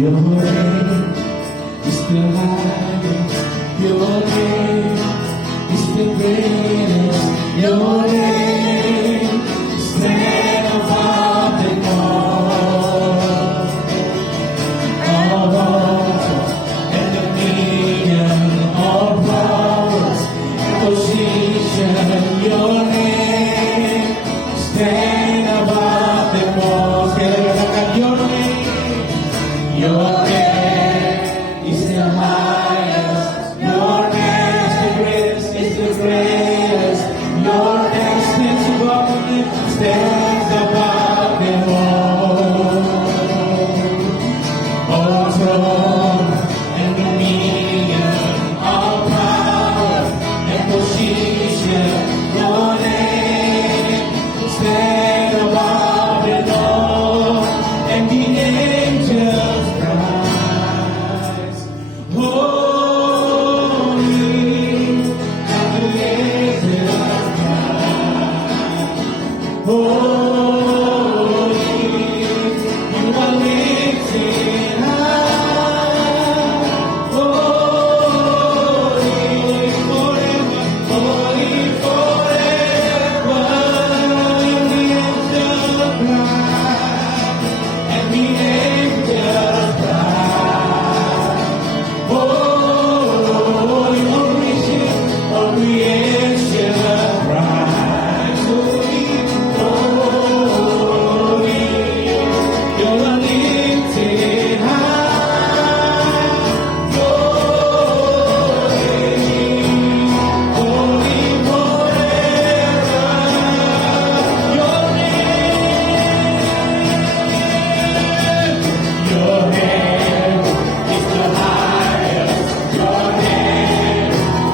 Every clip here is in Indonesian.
Your name is the highest. Your name is the greatest. Your name stand above them all. All altars and dominion, all powers and position. Your name stand above them all. Your name. Your name is the highest. Your name is the greatest. Is the greatest. Your name stands above them. Stands above them all. All throne and dominion, all power and position. Your name stands above them all. And the angels rise. Holy, and the angels rise. Holy, you are lifted high. Holy, forever, holy forever. And the angels rise. And the angels cry, holy, all creation cries, holy, holy, you're lifted high, holy forever, your name is the highest. Your name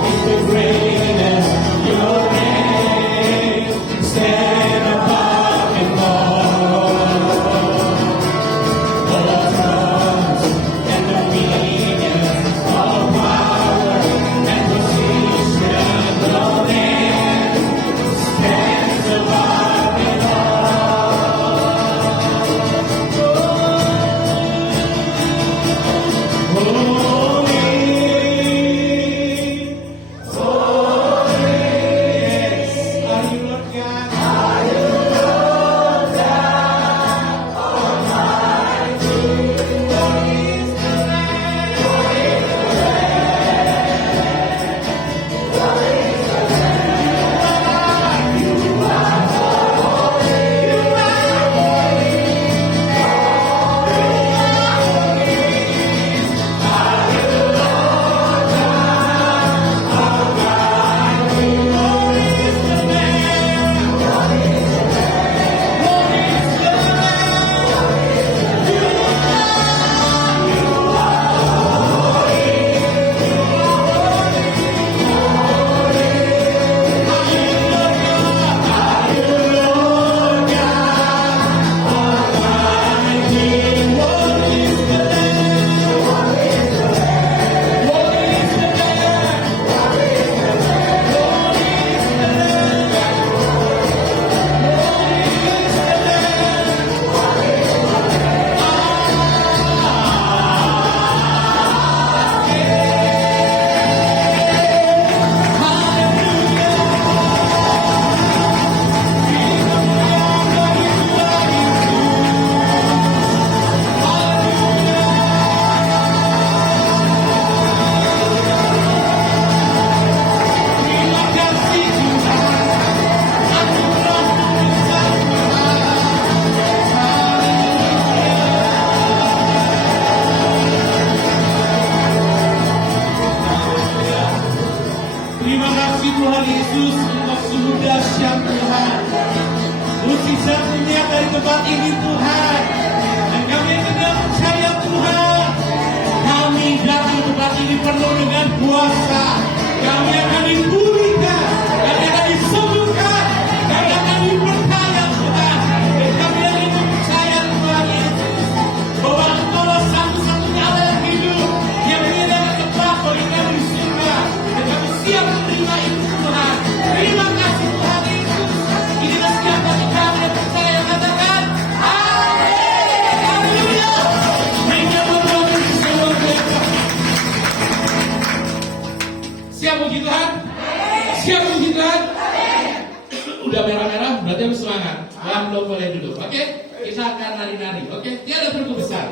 is the greatest. Your name stand above them all. All thrones and dominions, all power and position. Your name stands above them Terima kasih Tuhan Yesus untuk sungguh dahsyat Tuhan. Mujizat melihat dari tempat ini Tuhan. Dan kami tidak percaya Tuhan. Kami datang ke tempat ini penuh dengan kuasa. Kami akan dipulihkan. Kami akan disembuhkan. Kami akan diperkaya Tuhan. Dan kami akan percaya Tuhan Yesus. Bahwa Engkau satu-satunya Allah yang hidup. Yang menyediakan tempat bagi kami di surga. Dan kami siap menerima itu Tuhan. Terima kasih Tuhan Yesus. Inilah setiap kali kami yang percaya katakan Amin. semangat. Yang belum boleh duduk. Oke? Kita akan nari-nari. Oke? Tiada perlu besar.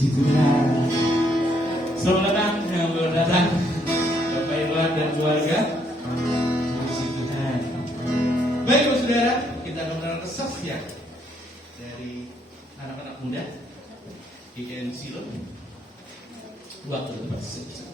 Puji Tuhan. Selamat datang yang baru datang, Bapak Irwan dan keluarga. Puji Tuhan. Baik, Bapak Saudara, kita akan mendengar kesaksian dari anak-anak muda IKN Silo. Waktu tepat selesai.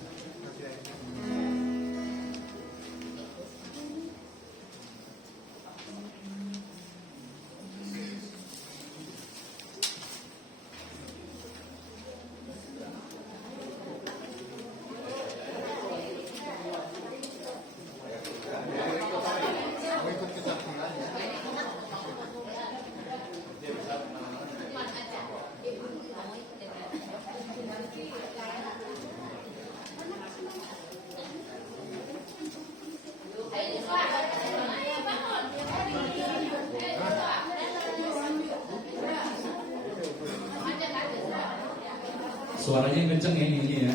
Suaranya kenceng ya ini ya.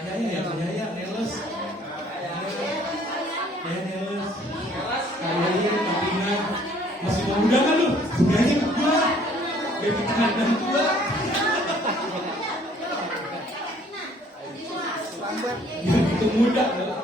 Kayaknya Neles. Ya Neles. Kayaknya Kapina masih muda kan lu? Sebenarnya tua. Jadi kandang tua. Yang itu muda loh.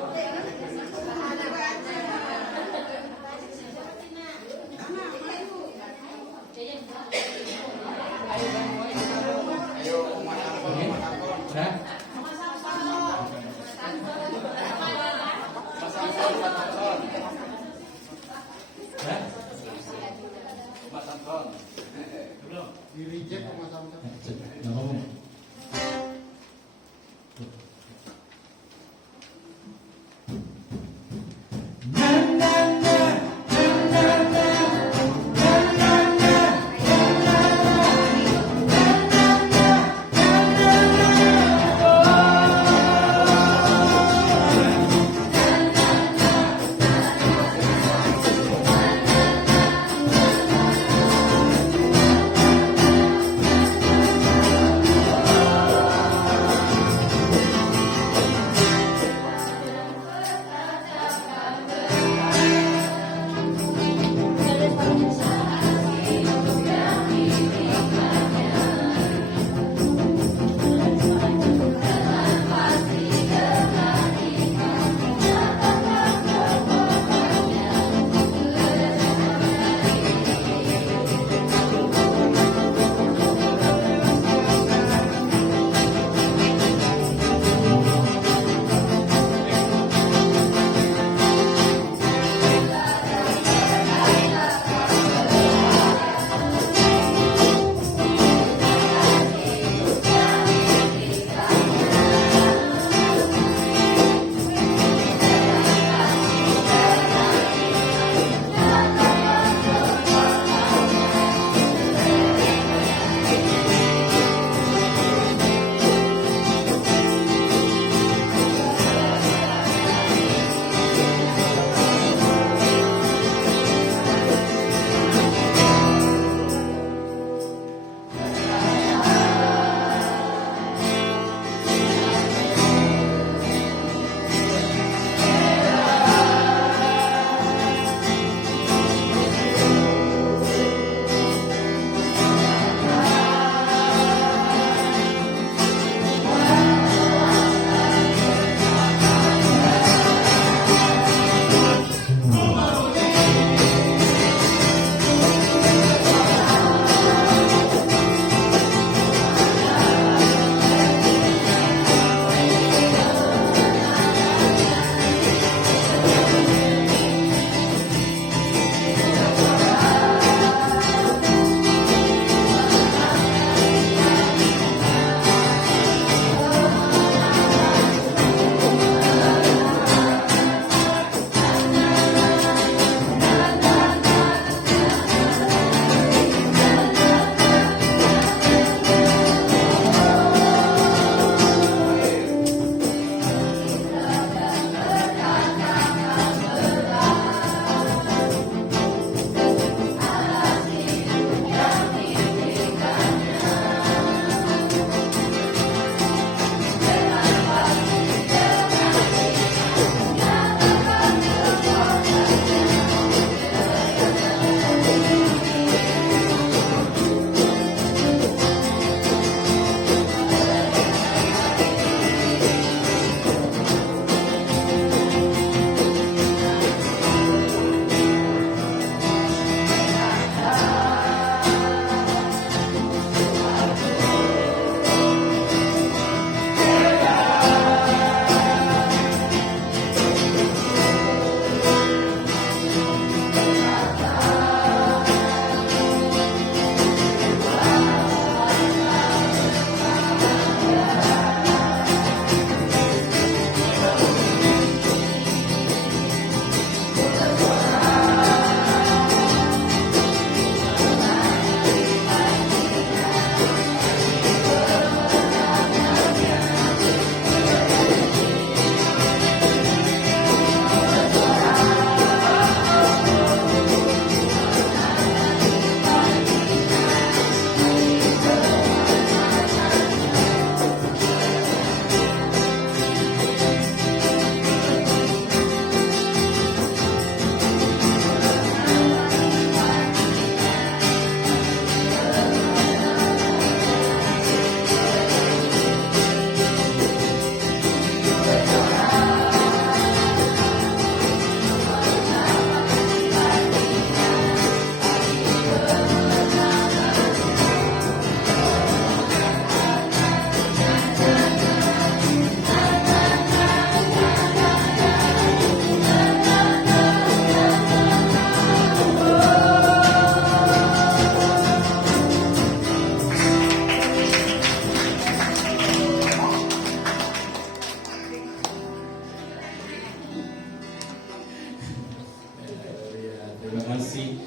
Terima kasih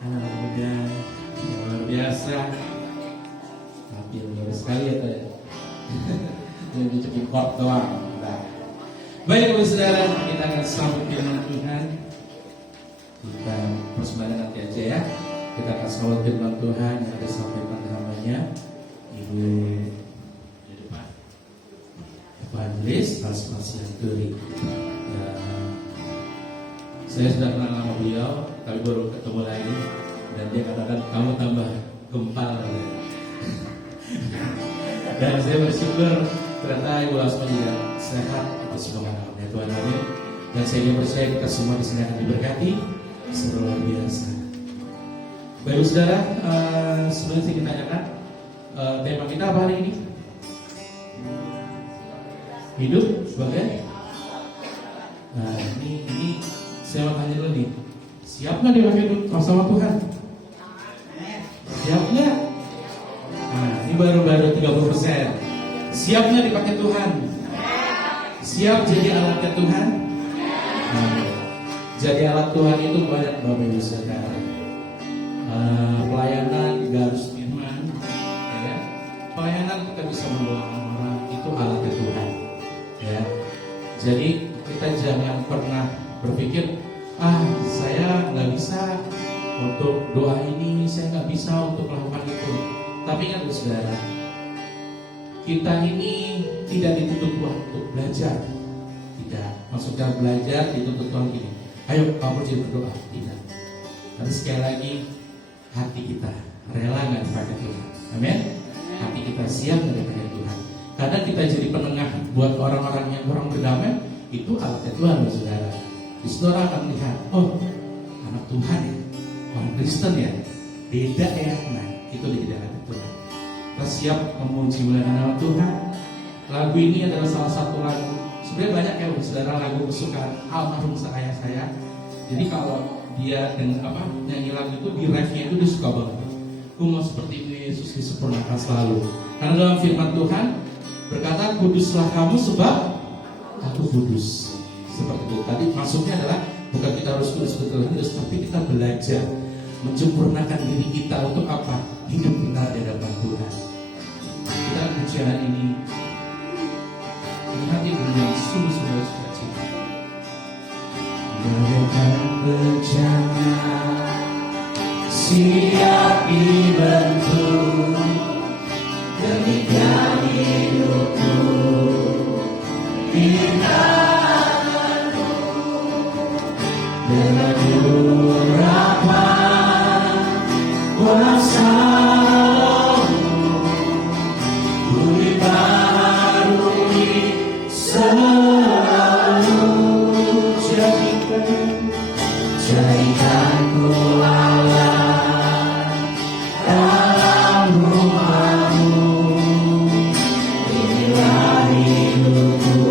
anak muda yang luar biasa. Tapi luar sekali ya tadi. Jadi cukup kort doang. Nah. Baik Bapak Saudara, kita akan sambut firman Tuhan. Kita persembahan nanti aja ya. Kita akan sambut firman Tuhan yang ada sampaikan namanya Ibu di depan. Evangelis Transparan Turi. Ya, saya sudah kenal nama beliau, tapi baru ketemu lagi. Dan dia katakan kamu tambah gempal. Dan saya bersyukur ternyata Ibu Asma juga sehat. Itu semua namanya Tuhan, amin. Dan saya percaya kita semua di sini akan diberkati luar biasa. Baik saudara, sebelum kita tanyakan tema kita apa hari ini? Hidup sebagai. Nah ini saya mau tanya dulu nih, siap nggak dipakai sama Tuhan? Siap nggak? Nah ini baru 30%. Siap nggak dipakai Tuhan? Siap jadi alatnya Tuhan? Nah, jadi alat Tuhan itu banyak Bapak Ibu Saudara. Pelayanan harus firman, ya. Pelayanan kita bisa menolong orang, itu alatnya Tuhan, ya. Jadi kita jangan pernah berpikir, saya nggak bisa untuk doa ini, saya nggak bisa untuk melakukan itu. Tapi ingat saudara, kita ini tidak dituntut Tuhan untuk belajar, tidak. Maksudnya belajar dituntut Tuhan gini, ayo kamu jadi berdoa, tidak. Tapi sekali lagi, hati kita rela nggak dipakai Tuhan, amin. Hati kita siap nggak dipakai Tuhan. Karena kita jadi penengah buat orang-orang yang kurang berdamai, itu alatnya Tuhan, saudara. Di situ orang akan melihat, oh anak Tuhan ya, orang Kristen ya, beda ya. Nah itu jadi alatnya Tuhan. Kita siap memuji muliakan nama Tuhan. Lagu ini adalah salah satu lagu. Sebenarnya banyak ya saudara lagu kesukaan almarhum ayah saya. Jadi kalau dia dengan nyanyi lagu itu di refnya itu dia suka banget. Aku mau seperti Yesus disempurnakan selalu. Karena dalam firman Tuhan berkata, kuduslah kamu sebab aku kudus. Seperti itu. Tadi maksudnya adalah bukan kita harus kudus betul kudus, tapi kita belajar menyempurnakan diri kita untuk apa? Hidup benar di hadapan Tuhan. Kita pujian ini hati dengan sungguh-sungguh sukacita. Bagaikan berjalan siap dibentuk demikian hidupku di tanganmu dengan urapan kuasa budi baharui selalu jadikan ku Allah dalam rumahmu. Inilah hidupku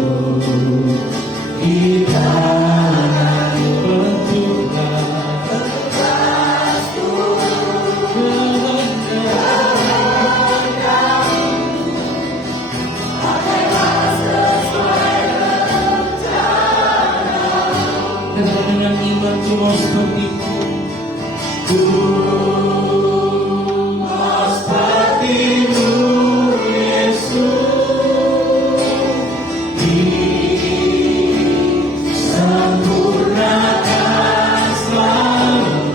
di tanganmu. Dengan iman cuma seperti ku mau seperti-Mu Yesus, disempurnakan selalu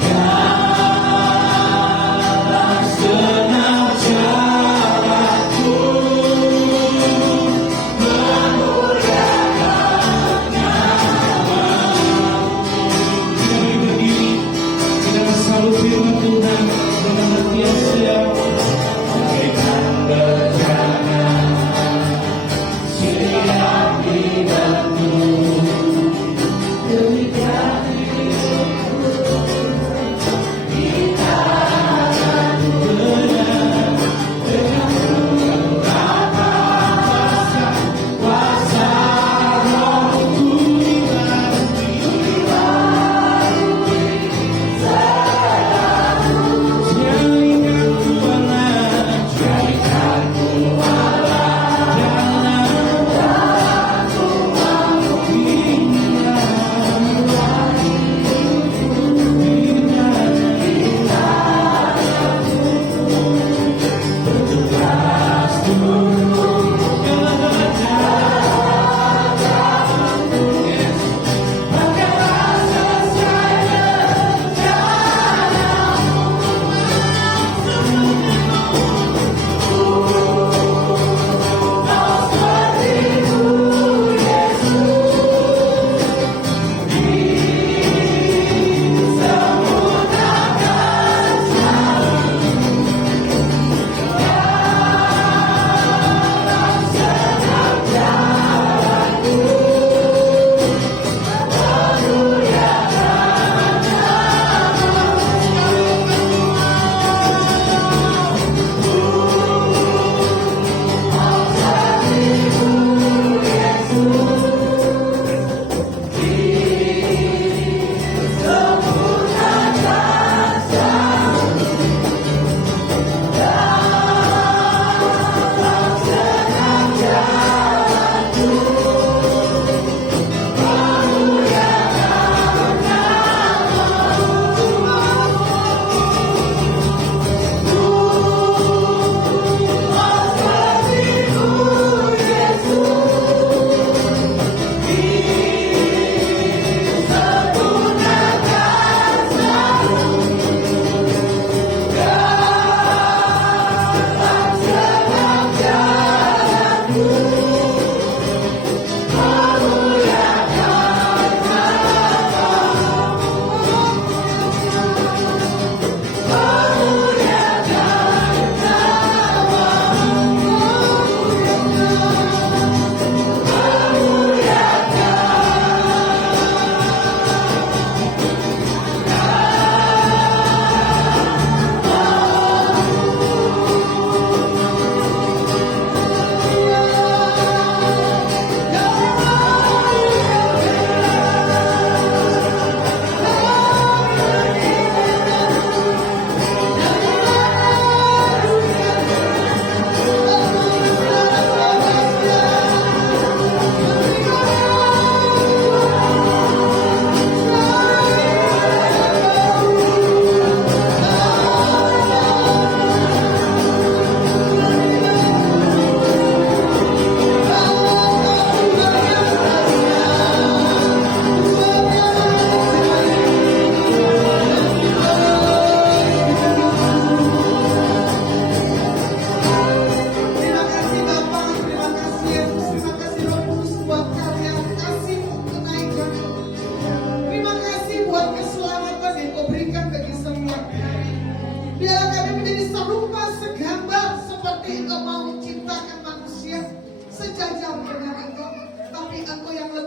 dalam segenap jalanku.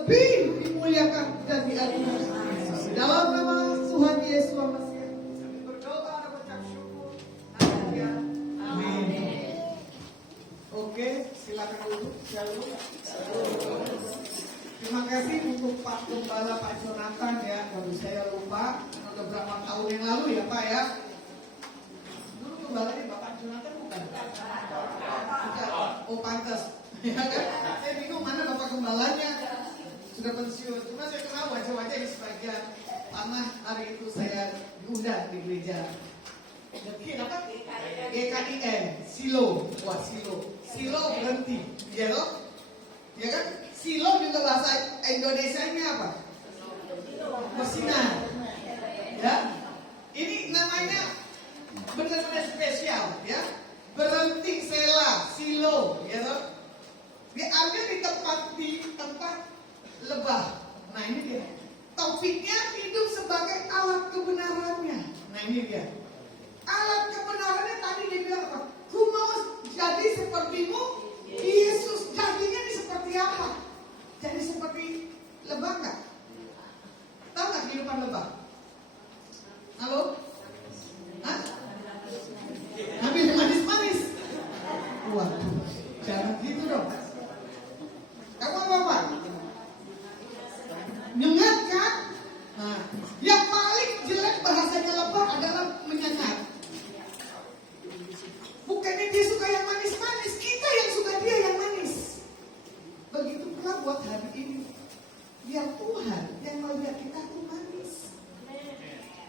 lebih dimuliakan dan diadorasi. Dalam nama Tuhan Yesus Masihi, kami berdoa dan mengucap syukur. Haleluya. Amin. Oke, silakan duduk. Shalom. Terima kasih untuk Pak Gembala Pak Jonathan ya. Kalau saya lupa, udah berapa tahun yang lalu ya Pak ya. Dulu gembalanya Bapak Jonathan bukan? Bukan. Oh pantas. Ya kan? Saya bingung mana Bapak Gembalanya. Sudah pensiun. Cuma saya kenal wajah-wajah di sebagian tanah. Hari itu saya diundang di gereja. Apa? GKIN, Silo. Wah Silo. Silo berhenti. Ya loh? Ya kan? Silo juga bahasa Indonesianya apa? Bersinar. Ya. Ini namanya benar-benar spesial ya. Berhenti sela, silo, ya toh. Diambil di tempat lebah. Nah ini dia. Taufiknya hidup sebagai alat kebenarannya. Nah ini dia. Alat kebenarannya tadi dia bilang apa? Ku mau jadi sepertimu, Yesus. Jadinya ini seperti apa? Jadi seperti lebah nggak? Tahu nggak kehidupan lebah? Halo? Hah? Ambil manis-manis. Waduh, jangan gitu dong. Kamu apa? Nyengat kan? Nah, yang paling jelek bahasanya lebah adalah menyengat. Bukannya dia suka yang manis-manis, kita yang suka dia yang manis. Begitu pula buat hari ini. Biar Tuhan yang melihat kita tuh manis.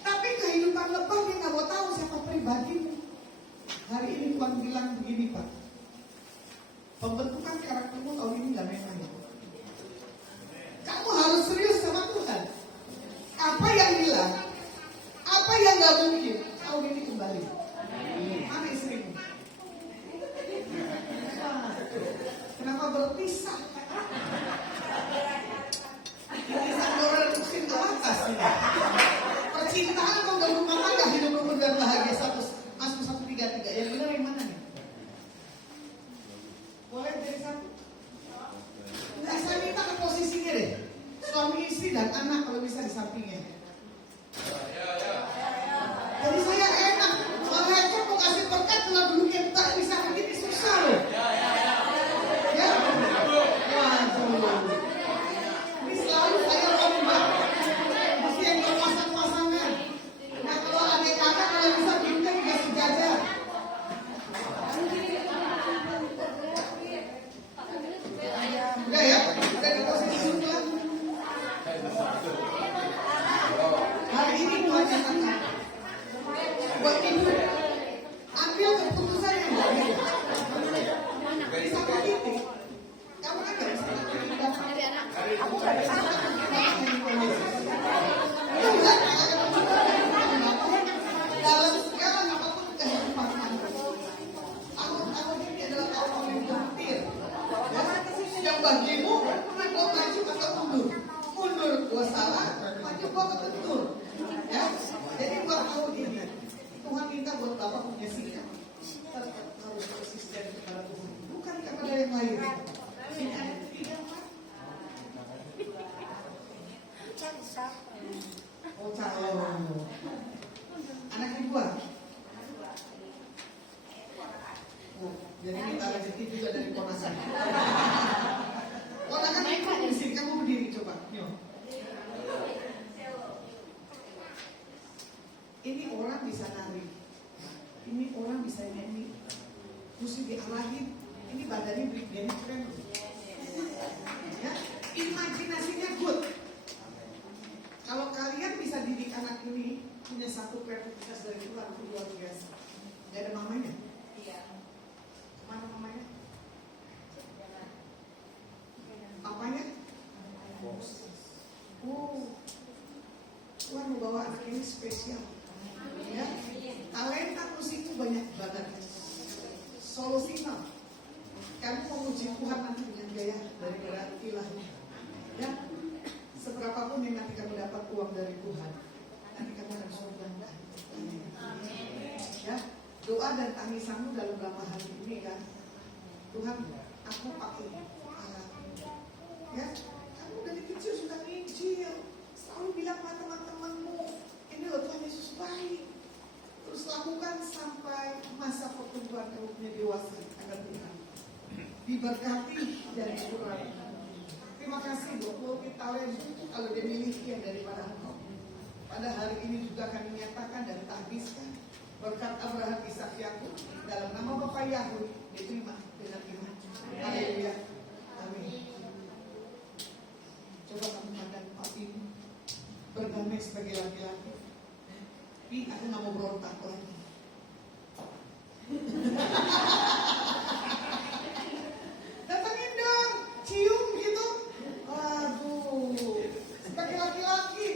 Tapi kehidupan lebah dia nggak mau tahu siapa pribadimu. Hari ini Tuhan bilang begini Pak. Pembentukan karaktermu tahun ini nggak main-main. Kamu harus serius sama Tuhan. Apa yang hilang, apa yang nggak mungkin, tahun ini kembali. Mana istrimu? Kenapa berpisah? Ini saudara pusing ke atas ini. Percintaan kau gak rumah tangga hidup rukun dan bahagia. Masuk 133. Yang benar yang mana nih? Boleh jadi satu? Nah, saya minta ke posisinya deh. Suami istri dan anak kalau bisa di sampingnya. Jadi saya enak. Mereka mau kasih berkat kalau duduknya tak bisa begini susah loh. Ya? Waduh. Ini selalu saya lomba. Mesti yang berpasang-pasangan. Nah kalau adik kakak kalau bisa pindah juga sejajar. Udah ya? Udah di posisi sebelah. Hari ini Tuhan nyatakan buat ibu ambil keputusan yang baik. Di satu titik kamu kan gak bisa aku gak bisa dalam segala apapun kehidupan aku ini adalah orang yang hampir yang bagimu gua maju atau mundur gua salah maju gua betul ya. Jadi buat tahun ini Tuhan minta buat Bapak punya sikap tetap harus konsisten kepada Tuhan, bukan kepada yang lain. Ini ada ketiga Pak. Oh calon. Anak kedua. Oh, jadi minta rezeki juga dari ponakan. Ponakan itu musik, kamu berdiri coba. Yuk. Ini orang bisa nari, ini orang bisa nyanyi, mesti diarahin. Ini badannya breakdance keren, ya. Imajinasinya good. Kalau kalian bisa didik anak ini punya satu kreativitas dari Tuhan itu luar biasa. Gak ada mamanya? Iya. Mana mamanya? Apanya? Oh, Tuhan membawa anak ini spesial. Ya, talenta musikmu banyak banget. Solusinya, kamu memuji Tuhan nanti dengan gaya daripada ilahnya. Ya, seberapapun yang nanti kamu dapat uang dari Tuhan, nanti kamu akan selalu bangga. Ya, doa dan tangisanmu dalam beberapa hari ini kan, Tuhan, aku pakai alat. Ya, kamu dari talenta kalau dia miliki yang daripada engkau. Pada hari ini juga kami nyatakan dan tahbiskan berkat Abraham, Ishak, Yakub dalam nama Bapa Yahweh diterima dengan iman. Haleluya. Amin. Coba kamu pandang papimu berdamai sebagai laki-laki. Tapi aku nggak mau berontak lagi. Datangin dong, cium gitu. Waduh, sebagai laki-laki,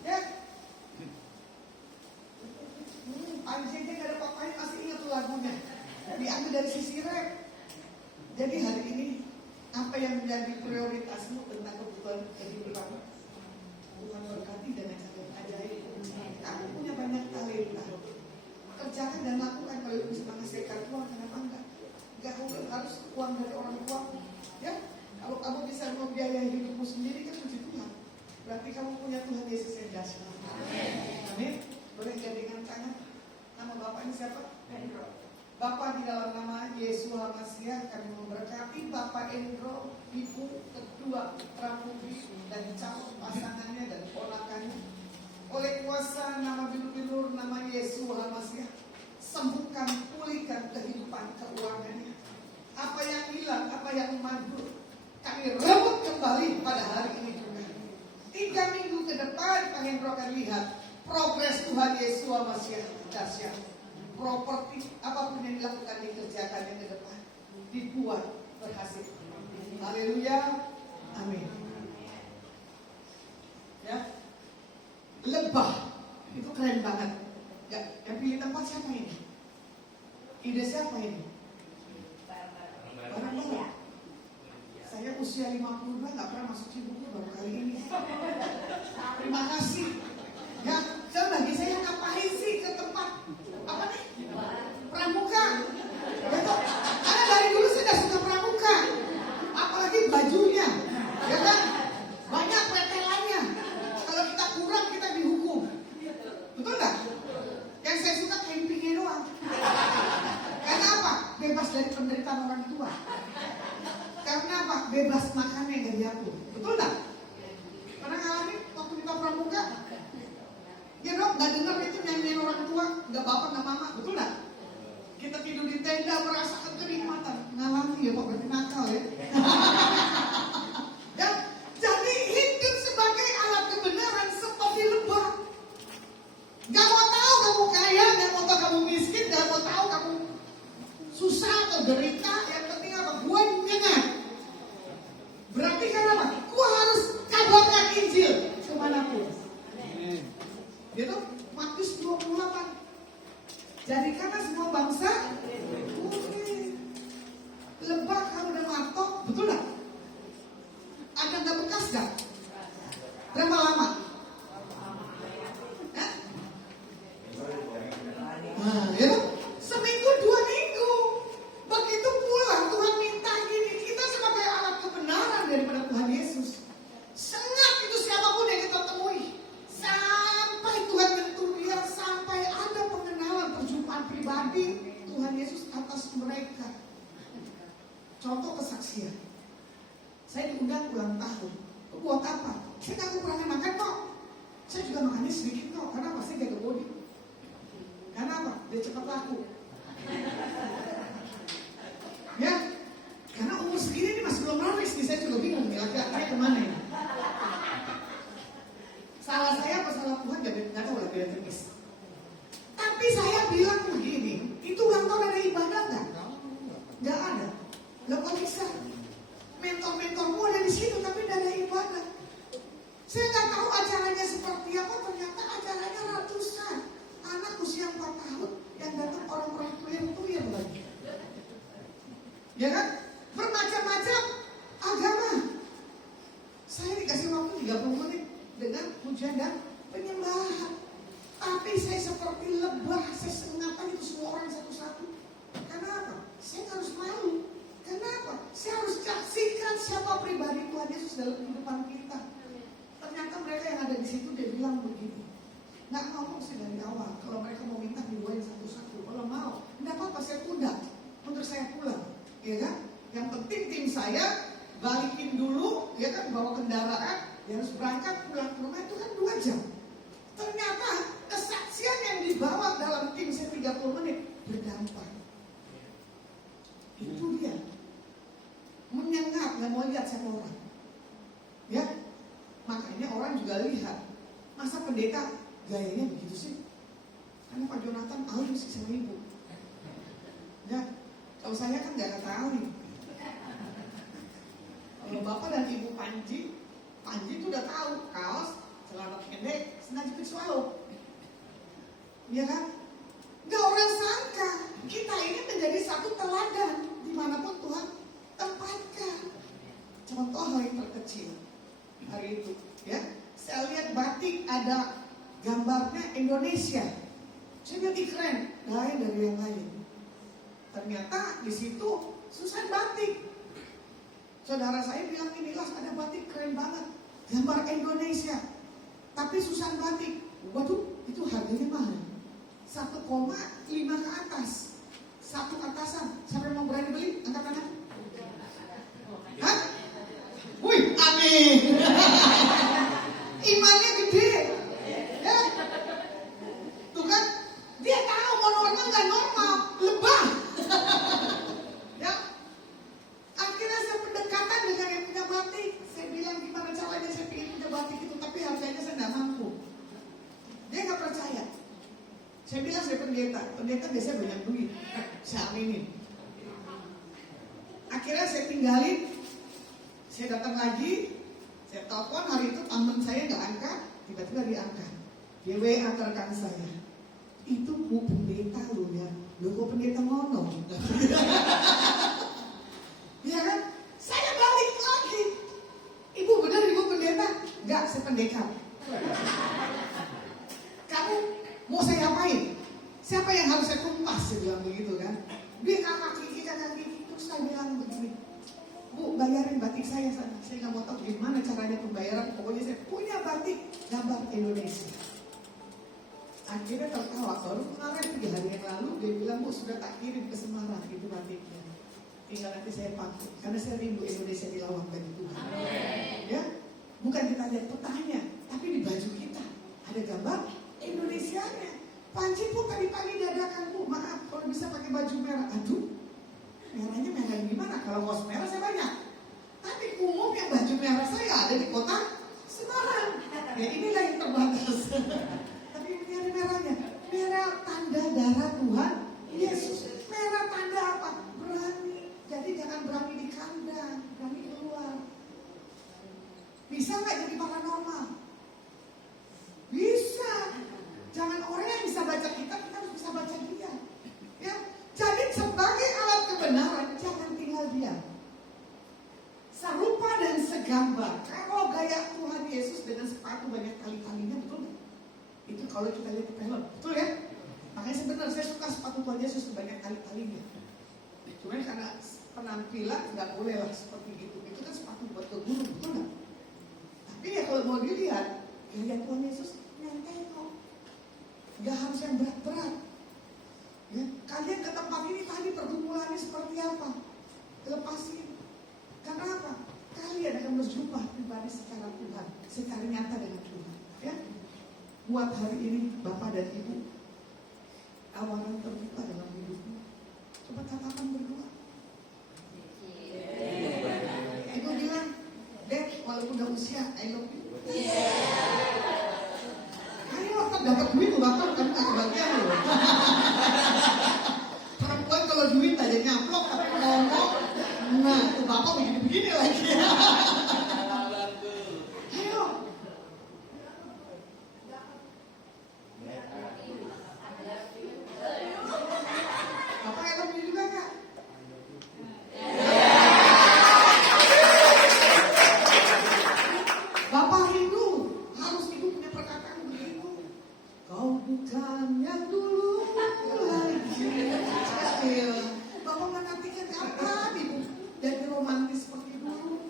ya. Anjingnya gak ada papanya, masih ingat tuh lagunya. Diambil dari sisi rap. Jadi hari ini apa yang menjadi prioritasmu tentang kebutuhan kehidupan? Tuhan berkati dengan cara ajaib. Kamu punya banyak talenta. Kerjakan dan lakukan. Kalau bisa menghasilkan uang, kenapa enggak? Enggak harus uang dari orang tua. Ya, kalau kamu bisa membiayai hidupmu sendiri kan puji Tuhan. Berarti kamu punya Tuhan Yesus yang dahsyat. Amin. Boleh gandengan tangan. Nama Bapak ini siapa? Bapak, di dalam nama Yesus Hamasiah kami memberkati Bapak Endro, Ibu kedua Pramudi dan calon pasangannya dan ponakannya. Oleh kuasa nama bilur-bilur nama Yesus Hamasiah, sembuhkan, pulihkan kehidupan keuangannya. Apa yang hilang, apa yang mandul, kami rebut kembali pada hari ini juga. 3 minggu ke depan Pak Hendro akan lihat progres Tuhan Yesus Hamasiah dahsyat. Properti apapun yang dilakukan dikerjakannya ke depan dibuat berhasil. Haleluya, amin. Ya, lebah itu keren banget. Ya, yang pilih tempat siapa ini? Ide siapa ini? Barang-barang. Saya usia 52 nggak pernah masuk Cibubur baru kali ini. Terima kasih. Ya, bagi saya ngapain sih ke tempat apa nih? Pramuka. Ya toh, karena dari dulu saya sudah suka pramuka. Apalagi bajunya, ya kan? Banyak pretelannya. Kalau kita kurang kita dihukum. Betul nggak? Yang saya suka campingnya doang. Karena apa? Bebas dari penderitaan orang tua. Karena apa? Bebas makannya dari aku. Betul nggak? Pernah ngalamin waktu kita pramuka? Ya dong, nggak dengar itu nyanyian orang tua, nggak bapak, nggak mama, betul nggak? Kita tidur di tenda merasakan kenikmatan, ngalami ya pak, berarti nakal ya. Dan jadi hidup sebagai alat kebenaran seperti lebah. Gak mau tahu kamu kaya, gak mau tahu kamu miskin, gak mau tahu kamu susah atau derita, yang penting apa? Gue nyengat. Berarti kan apa? Gue harus kabarkan Injil kemanapun. Gitu, Matius 28. Jadikanlah semua bangsa lebah kalau udah matok, betul gak? Ada gak bekas gak? Berapa lama? Nah, gitu. Seminggu 2 minggu. Begitu pula Tuhan minta gini, kita sebagai alat kebenaran daripada Tuhan Yesus. Sengat itu siapapun yang kita temui. Sampai Tuhan menyentuh dia, sampai ada pengenalan perjumpaan pribadi Tuhan Yesus atas mereka. Contoh kesaksian. Saya diundang ulang tahun. Buat apa? Saya gak kurangnya makan kok. Saya juga makannya sedikit kok. Karena pasti jaga body. Karena apa? Dia cepat laku. Ya, karena umur segini ini masih belum laris nih. Saya juga bingung nih laki-lakinya kemana ya. Salah saya apa salah Tuhan gak tahu lah, beda tipis. Tapi saya bilang begini, itu ulang tahun ada ibadah gak? Gak ada. Lah kok bisa? Mentor-mentormu ada di situ tapi gak ada ibadah. Saya gak tahu acaranya seperti apa, ternyata acaranya ratusan anak usia 4 tahun yang datang orang-orang tuir lagi. Ya kan? Bermacam-macam agama. Saya dikasih waktu 30 menit dengan pujian dan penyembahan. Tapi saya seperti lebah, saya sengatan itu semua orang satu-satu. Kenapa? Saya harus malu. Kenapa? Saya harus saksikan siapa pribadi Tuhan Yesus dalam kehidupan kita. Ternyata mereka yang ada di situ dia bilang begini. Nggak ngomong sih dari awal. Kalau mereka mau minta dibuahin satu-satu. Kalau mau, nggak apa-apa saya tunda. Untuk saya pulang. Ya kan? Yang penting tim saya balikin dulu, ya kan, bawa kendaraan, dia harus berangkat pulang ke rumah itu kan 2 jam. Ternyata kesaksian yang dibawa dalam tim saya 30 menit berdampak. Itu dia, menyengat, nggak mau lihat sama orang. Ya, makanya orang juga lihat, masa pendeta gayanya begitu sih? Karena Pak Jonathan halus sih sama ibu. Ya, kalau saya kan nggak ketahui. Kalau Bapak dan Ibu Panji itu udah tahu kaos, celana pendek, sendal jepit swallow. Iya kan? Nggak orang sangka kita ini menjadi satu teladan dimanapun Tuhan tempatkan. Contoh yang terkecil hari itu, ya. Saya lihat batik ada gambarnya Indonesia. Saya bilang keren, lain dari yang lain. Ternyata di situ Susan batik. Saudara saya bilang inilah ada batik keren banget, gambar Indonesia. Tapi Susan batik, waduh itu harganya mahal. 1,5 ke atas, satu atasan. Siapa yang mau berani beli? Angkat tangan. Hah? Wih, amin. Imannya gede. Ya. Tuh kan, dia tahu mau normal nggak normal, lebah. Ya. Akhirnya saya pendekatan dengan yang punya batik. Saya bilang gimana caranya saya ingin punya batik itu, tapi harganya saya nggak mampu. Dia nggak percaya. Saya bilang saya pendeta biasanya banyak duit. Saya aminin. Akhirnya saya tinggalin. Saya datang lagi, saya telepon hari itu teman saya nggak angkat, tiba-tiba diangkat. Dia WA ke rekan saya. Itu Bu pendeta loh ya. Loh kok pendeta ngono? Ya kan? Saya balik lagi. Ibu benar Ibu pendeta? Enggak, saya pendekar. Kamu mau saya apain? Siapa yang harus saya tumpas? Saya bilang begitu kan. Dia kakak Kiki. Terus saya bilang begini, Bu bayarin batik saya sana. Saya nggak mau tahu gimana caranya pembayaran. Pokoknya saya punya batik gambar Indonesia. Akhirnya tertawa. Baru kemarin 3 hari yang lalu dia bilang, Bu sudah tak kirim ke Semarang itu batiknya. Tinggal nanti saya pakai. Karena saya rindu Indonesia dilawang bagi Tuhan. Ya, bukan kita lihat petanya, tapi di baju kita ada gambar Indonesianya. Panji pun tadi pagi dadakan, Bu maaf kalau bisa pakai baju merah. Aduh, merahnya merah gimana? Kalau kaos merah saya banyak. Tapi umum yang baju merah saya ada di kota Semarang. Ya inilah yang terbatas. Tapi ini ada merahnya. Merah tanda darah Tuhan Yesus. Merah tanda apa? Berani. Jadi jangan berani di kandang, berani keluar. Bisa nggak jadi paranormal? Bisa. Jangan orang yang bisa baca kita harus bisa baca dia. Ya. Jadi sebagai alat kebenaran, jangan tinggal diam. Serupa dan segambar. Kalau gaya Tuhan Yesus dengan sepatu banyak kali-kalinya, betul nggak? Itu kalau kita lihat di film, betul ya? Makanya sebenarnya saya suka sepatu Tuhan Yesus banyak kali-kalinya. Cuma karena penampilan nggak boleh lah seperti itu. Itu kan sepatu buat ke gunung, betul nggak? Tapi ya kalau mau dilihat, gaya Tuhan Yesus nyantai kok. Nggak harus yang berat-berat. Ya, kalian ke tempat ini tadi pergumulannya seperti apa? Lepasin. Karena apa? Kalian akan berjumpa pribadi secara Tuhan, secara nyata dengan Tuhan. Ya, buat hari ini Bapak dan Ibu, awalan terbuka dalam hidupmu. Coba katakan berdua. Ibu bilang, Dek, walaupun udah usia, I love you. Ayo, kan dapat duit tuh Bapak, kan gak kebagian loh. Perempuan kalau duit aja nyaplok, tapi ngomong, nah, tuh Bapak begini-begini lagi. Ayo. Bapak I love you juga gak? Bapak rindu, harus ibu punya perkataan begitu. Kau bukan yang dulu lagi. Bapak menantikan kapan ibu jadi romantis seperti dulu.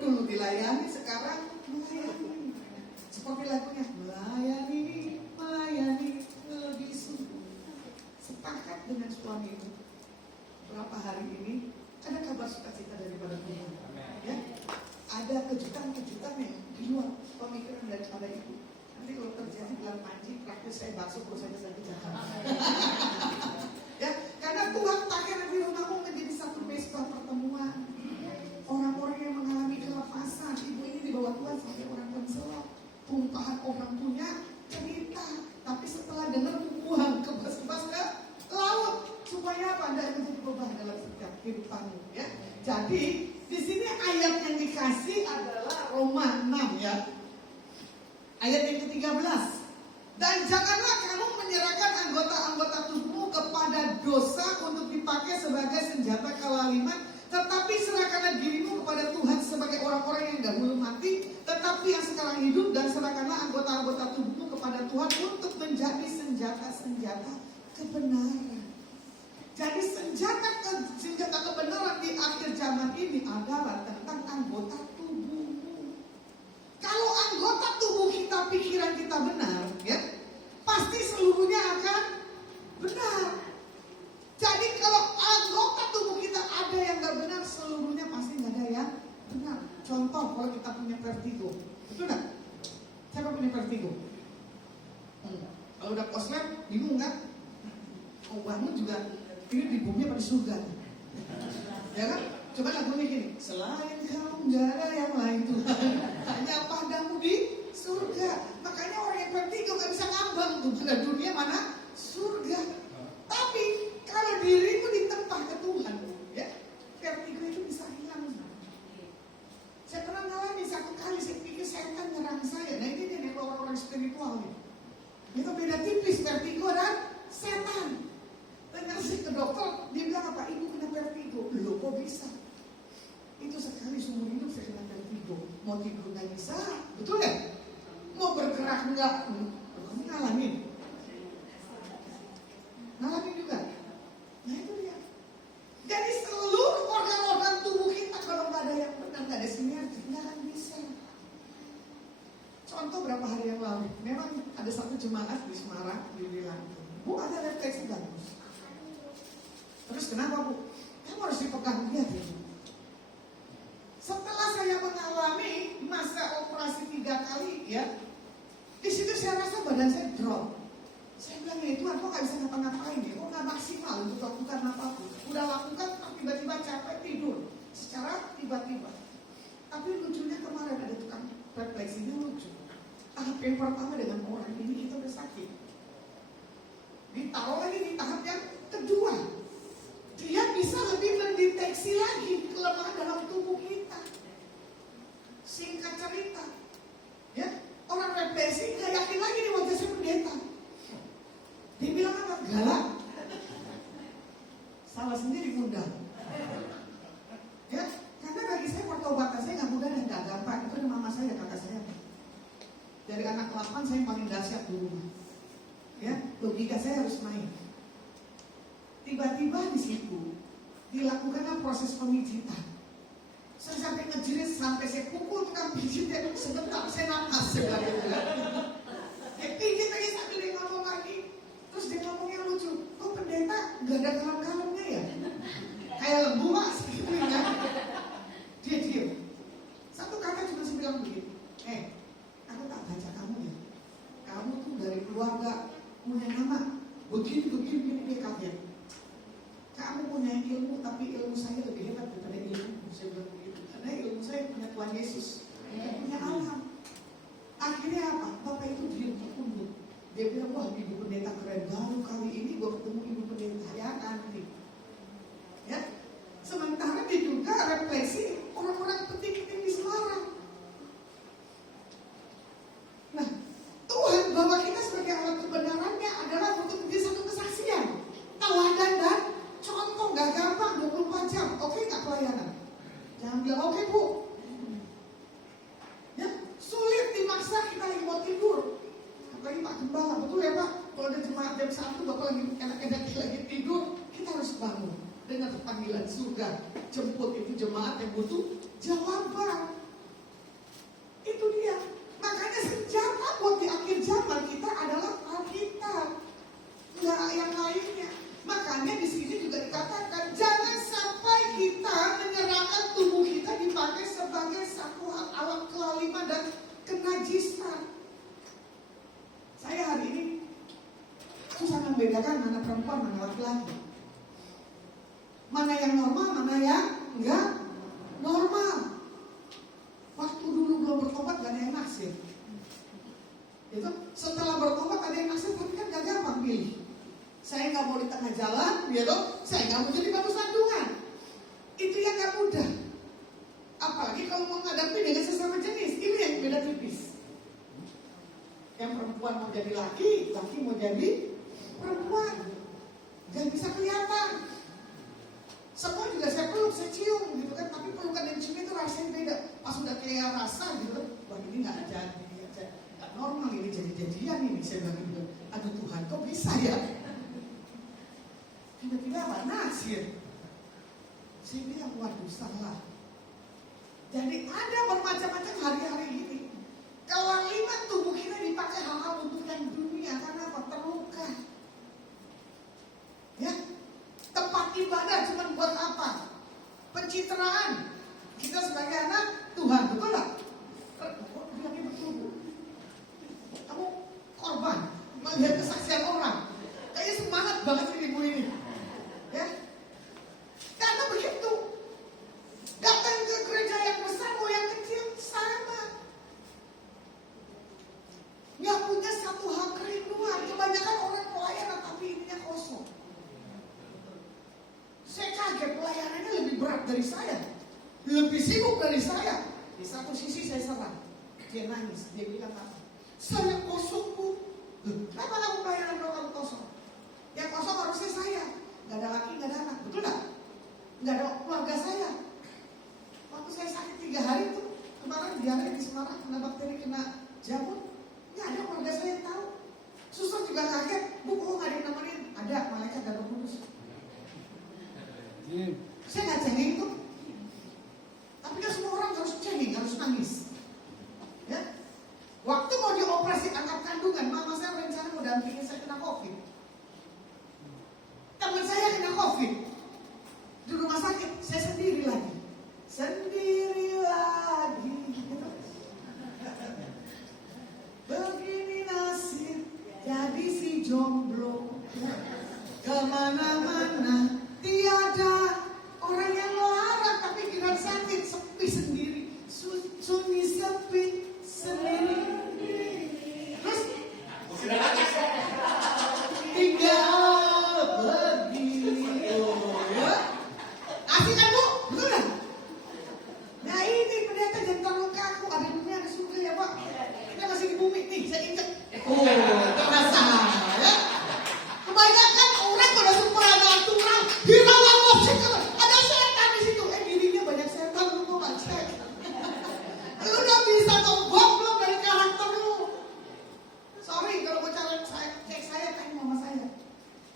Dulu bila saya bakso kalau saya lagi jahat. Ya, karena Tuhan pakai di rumahmu menjadi satu pesta pertemuan. Orang-orang yang mengalami kelepasan, ibu ini dibawa Tuhan sampai orang penselok. Tumpahan orang punya cerita, tapi setelah dengar buang kebas-kebas ke laut. Supaya apa? Anda menjadi beban dalam setiap kehidupanmu. Ya, jadi di sini ayat yang dikasih adalah Roma 6 ya. Ayat yang ke-13. Dan janganlah kamu menyerahkan anggota-anggota tubuhmu kepada dosa untuk dipakai sebagai senjata kelaliman, tetapi serahkanlah dirimu kepada Tuhan sebagai orang-orang yang dahulu mati, tetapi yang sekarang hidup, dan serahkanlah anggota-anggota tubuhmu kepada Tuhan untuk menjadi senjata-senjata kebenaran. Jadi senjata kebenaran di akhir zaman ini adalah tentang anggota tubuhmu. Kalau anggota tubuh kita, pikiran kita benar, ya, pasti seluruhnya akan benar. Jadi kalau anggota tubuh kita ada yang gak benar, seluruhnya pasti gak ada yang benar. Contoh, kalau kita punya vertigo, betul gak? Siapa punya vertigo? Kalau udah koslet, bingung kan? Oh, bangun juga, ini di bumi apa di surga? Ya kan? Coba lagunya gini, selain kamu gak ada yang lain Tuhan, hanya padamu di surga. Makanya orang yang vertigo gak bisa ngambang tuh, mana dunia mana surga. Tapi kalau dirimu ditempah ke Tuhan, ya, vertigo itu bisa hilang. Saya pernah ngalamin satu kali, saya pikir setan nyerang saya. Nah ini nih orang-orang spiritual nih. Itu beda tipis vertigo dan setan. Dengar sih ke dokter, dia bilang apa? Ibu kena vertigo. Loh kok bisa? Itu sekali seumur hidup saya kena vertigo. Mau tidur nggak bisa, betul ya? Mau bergerak enggak? Kamu ngalamin? Ngalamin juga? Nah itu dia. Jadi seluruh organ-organ tubuh kita kalau nggak ada yang benar, nggak ada sinergi, nggak akan bisa. Contoh berapa hari yang lalu, memang ada satu jemaat di Semarang, dia bilang, Bu ada refleksi bagus. Terus kenapa Bu? Kamu harus dipegang dia gitu. Setelah saya mengalami masa operasi 3 kali ya, di situ saya rasa badan saya drop. Saya bilang ya Tuhan, kok gak bisa ngapa-ngapain ya, kok gak maksimal untuk lakukan apapun. Udah lakukan, tiba-tiba capek tidur, secara tiba-tiba. Tapi lucunya kemarin ada tukang refleksinya lucu. Tahap yang pertama dengan orang ini kita udah sakit. Ditaruh lagi di tahap yang kedua. Dia bisa lebih mendeteksi lagi kelemahan dalam tubuh kita. Singkat cerita, ya, orang refleksi nggak yakin lagi nih wajah saya pendeta. Dia bilang apa? Galak. Salah sendiri mudah. Ya, karena bagi saya pertobatan saya nggak mudah dan nggak gampang. Itu ada mama saya, kakak saya. Dari anak 8 saya yang paling dahsyat di rumah. Ya, logika saya harus main. Tiba-tiba di situ dilakukanlah proses pemijitan. Saya sampai ngejerit, sampai saya pukul tukang pijitnya. Sebentar saya napas sekali. Dia pijit lagi sambil dia ngomong lagi. Terus dia ngomongnya lucu. Kok pendeta gak ada kalem-kalemnya ya? Kayak lembu mas gitu ya. Dia diam. Satu kata cuma saya bilang begini. Aku tak baca kamu ya. Kamu tuh dari keluarga punya nama. Begini dia kaget. Kamu punya ilmu, tapi ilmu saya lebih hebat daripada ilmu. Saya bilang begitu. Karena ilmu saya punya Tuhan Yesus, punya alam. Akhirnya apa? Bapak itu diam tertunduk. Dia bilang, wah ibu pendeta keren. Baru kali ini gue ketemu ibu pendeta ya nanti. Ya, sementara dia juga refleksi orang-orang penting-penting di Semarang. Nah, Tuhan bawa kita sebagai alat kebenarannya adalah untuk menjadi satu kesaksian, teladan dan contoh. Gak gampang 24 jam. Oke gak pelayanan? Jangan bilang oke Bu. Ya, sulit dimaksa kita lagi mau tidur. Apalagi Pak Gembala, betul ya Pak? Kalau ada jemaat jam 1 Bapak lagi enak-enak lagi tidur, kita harus bangun dengan panggilan surga. Jemput itu jemaat yang butuh jawaban. Itu dia. Makanya senjata buat di akhir zaman kita adalah Alkitab, nggak yang lainnya. Makanya di sini juga dikatakan jangan sampai kita menyerahkan tubuh kita dipakai sebagai satu alat kelaliman dan kenajisan. Saya hari ini membedakan mana perempuan, mana laki-laki. Mana yang normal, mana yang enggak normal. Waktu dulu belum bertobat gak ada yang naksir. Itu setelah bertobat ada yang naksir, tapi kan gak gampang pilih. Saya gak mau di tengah jalan, gitu. Saya gak mau jadi batu sandungan. Itu yang gak mudah. Apalagi kalau menghadapi dengan sesama jenis, ini yang beda tipis. Yang perempuan mau jadi laki, laki mau jadi perempuan. Gak bisa kelihatan. Semua juga saya peluk, saya cium gitu kan. Tapi pelukan dan cium itu rasanya beda. Pas udah kayak rasa gitu, wah ini gak jadi, gak normal ini, jadi-jadian ini. Saya bilang gitu, aduh Tuhan kok bisa ya. Tiba-tiba apa? Naksir. Saya bilang, waduh salah. Jadi ada bermacam-macam hari-hari ini. Kelaliman tubuh kita dipakai hal-hal untuk yang dunia. Karena apa? Terluka. Ya, tempat ibadah cuma buat apa? Pencitraan. Kita sebagai anak Tuhan, betul nggak? Bilangnya betul. Kamu korban melihat kesaksian orang. Kayaknya semangat banget ibu ini. Ya, karena begitu. Datang ke gereja yang besar mau yang kecil sama. Nggak punya satu hal kerinduan. Kebanyakan orang pelayanan tapi ininya kosong. Saya kaget pelayanannya lebih berat dari saya, lebih sibuk dari saya. Di satu sisi saya serang, dia nangis, dia bilang apa? Saya kosong bu. Kenapa kamu pelayanan kalau kamu kosong? Yang kosong harusnya saya. Gak ada laki, gak ada anak, betul gak? Gak ada keluarga saya. Waktu saya sakit 3 hari itu, kemarin diare di Semarang, kena bakteri, kena jamur. Gak ada keluarga saya yang tahu. Suster juga kaget, bu kok gak ada yang nemenin? Ada, malaikat dan Roh Kudus. Saya gak cengeng itu. Tapi kan semua orang harus cengeng, harus nangis. Ya. Waktu mau dioperasi angkat kandungan, mama saya rencana mau dampingin saya kena COVID. Teman saya kena COVID. Di rumah sakit, saya sendiri lagi. Sendiri lagi. Begini nasib, jadi si jomblo. Kemana-mana tiada orang yang larang, tapi giliran sakit sepi sendiri, sunyi sepi sendiri. Terus tinggal begitu. Asik kan bu? Betul kan? Nah ini pendeta jangan terlalu kaku. Ada dunia ada surga ya pak. Kita masih di bumi nih, saya injek. Terasa ya. Kebanyakan orang pada supranatural, hirauan musik, ada setan di situ. Dirinya banyak setan, lu mau nggak cek? Lu udah bisa tombok belum dari karakter lu? Sorry kalau mau cek saya tanya mama saya.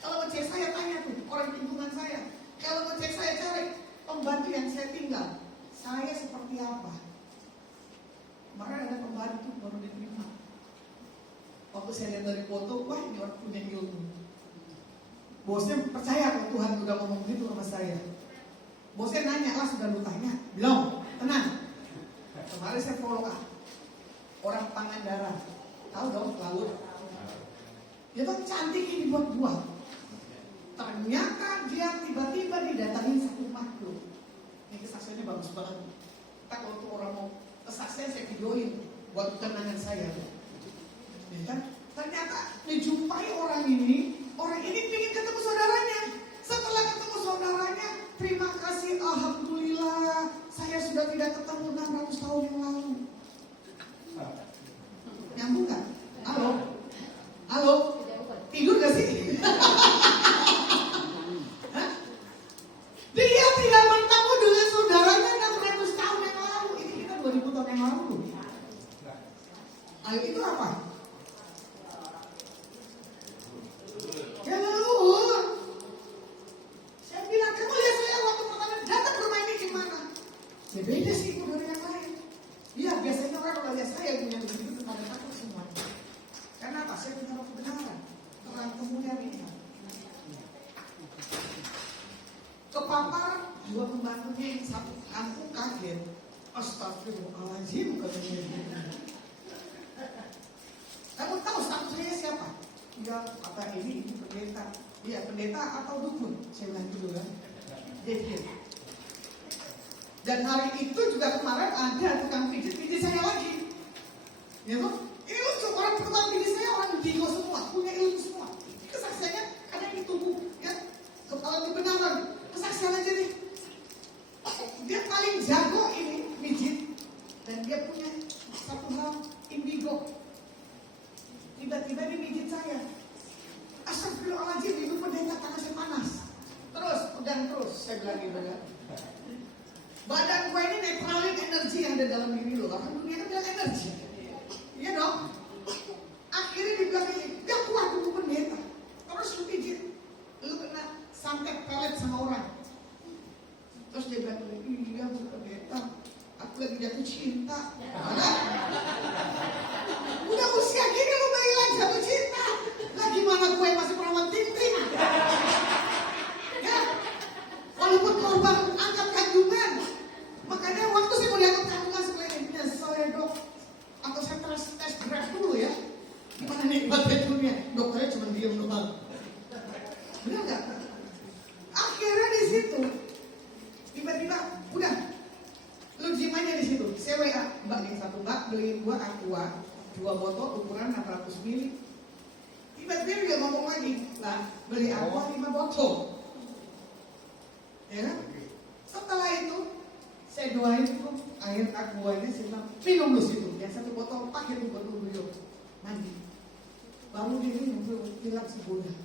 Kalau mau cek saya tanya tuh orang lingkungan saya. Kalau mau cek saya cari pembantu yang saya tinggal. Saya seperti apa? Kemarin ada pembantu baru diterima. Waktu saya lihat dari foto, wah ini orang punya ilmu. Bosnya percaya kalau Tuhan udah ngomong gitu sama saya. Bosnya nanya, lah sudah lu tanya? Belum, tenang. Kemarin saya follow up. Orang Pangandaran, tahu dong laut. Dia tuh cantik ini buat-buat. Ternyata dia tiba-tiba didatangin satu makhluk. Ini kesaksiannya bagus banget. Kita kalau tuh orang mau kesaksian saya videoin buat kenangan saya. Ya kan? Ternyata dijumpai orang ini ingin ketemu saudaranya. Setelah ketemu saudaranya, terima kasih, alhamdulillah, saya sudah tidak ketemu 600 tahun yang lalu. Nyambung gak? Halo? Halo? Tidur gak sih? Dia tidak bertemu dengan saudaranya 600 tahun yang lalu. Ini kita 2000 tahun yang lalu. Ayo itu apa? Ya leluhur. Saya bilang, kamu lihat saya waktu pertama datang ke rumah ini gimana? Ya beda sih itu dari yang lain. Iya biasanya orang kalau lihat saya punya begitu pada takut semuanya. Karena apa? Saya punya roh kebenaran, terang kemuliaan ini. Kepapar dua pembantunya yang satu kampung kaget. Astagfirullahaladzim katanya. Kamu tahu status saya siapa? 3 bilang, kata ini pendeta. Iya, pendeta atau dukun? Saya bilang dulu kan. Jadi, dan hari itu juga kemarin ada tukang pijit saya lagi. Ya kan? Ini lucu, orang tukang pijit saya orang Indigo semua, punya ilmu semua. Kesaksiannya ada yang ditunggu, ya. Kalau kebenaran, kesaksian aja deh. Dia paling jago ini pijit, dan dia punya satu hal indigo. Tiba-tiba dia pijit saya. Astagfirullahaladzim, itu pendeta tangannya panas. Terus, pegang terus, saya bilang gitu kan. Badan gue ini netralin energi yang ada dalam diri lo. Karena dunia kan bilang energi. Iya dong. Akhirnya dia bilang ini, gak kuat untuk pendeta. Terus lu pijit, lu kena santet pelet sama orang. Terus dia bilang, iya bu pendeta, aku lagi jatuh cinta. Udah usia gini lu bilang jatuh cinta. Lah gimana gue masih perawan tinting? Ya, walaupun korban angkat kandungan. Makanya waktu saya mau diangkat kandungan sebenarnya saya dok, atau saya tes grab dulu ya. Gimana nikmatnya dunia? Dokternya cuma diem doang. Benar nggak? Akhirnya di situ tiba-tiba udah lu diem aja di situ. Saya WA mbak nih satu mbak beli 2 aqua 2 botol ukuran 600 ml. Tiba-tiba dia ngomong lagi, lah beli aqua 5 botol. Ya kan? Setelah itu saya doain itu air aquanya saya bilang minum dulu situ. Yang 1 botol pakai tuh botol beliau mandi. Baru dia minum tuh hilang sebulan.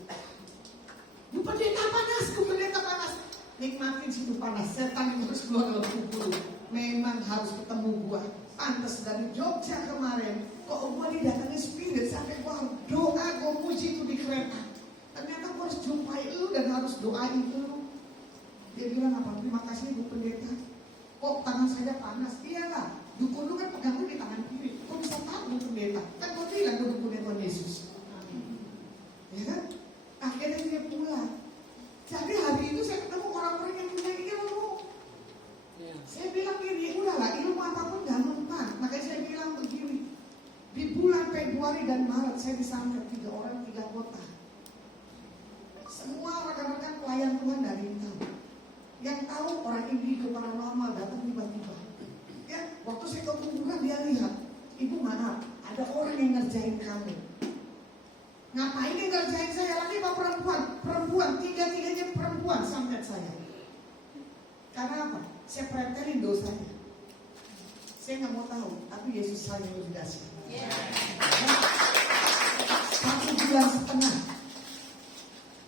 Bu pendeta panas. Nikmatin situ panas. Setan itu harus keluar dalam tubuh. Memang harus ketemu gua. Pantes dari Jogja kemarin, kok gua didatangi spirit sampai gua doa, gua muji itu di kereta. Ternyata gua harus jumpai lu dan harus doain lu. Dia bilang apa? Terima kasih Bu Pendeta. Kok tangan saya panas? Iyalah, dukun lu kan pegang di tangan kiri. Kok bisa tahu Bu Pendeta? Kan gua bilang lu dukunnya Tuhan Yesus. Ya kan? Akhirnya dia pulang. Jadi hari itu saya ketemu orang-orang yang punya ilmu. Saya bilang gini, udahlah ilmu apapun gak mempan. Makanya saya bilang begini, di bulan Februari dan Maret saya disantet 3 orang 3 kota. Semua rekan-rekan pelayan Tuhan dari tahu. Yang tahu orang indigo paranormal datang tiba-tiba. Ya, waktu saya ke kuburan dia lihat, ibu maaf, ada orang yang ngerjain kamu. Ngapain yang ngerjain saya? Lagi apa perempuan? Perempuan, 3-3-nya perempuan santet saya. Karena apa? Saya pretelin dosanya. Saya nggak mau tahu, tapi Yesus saya lebih dahsyat. 1 bulan setengah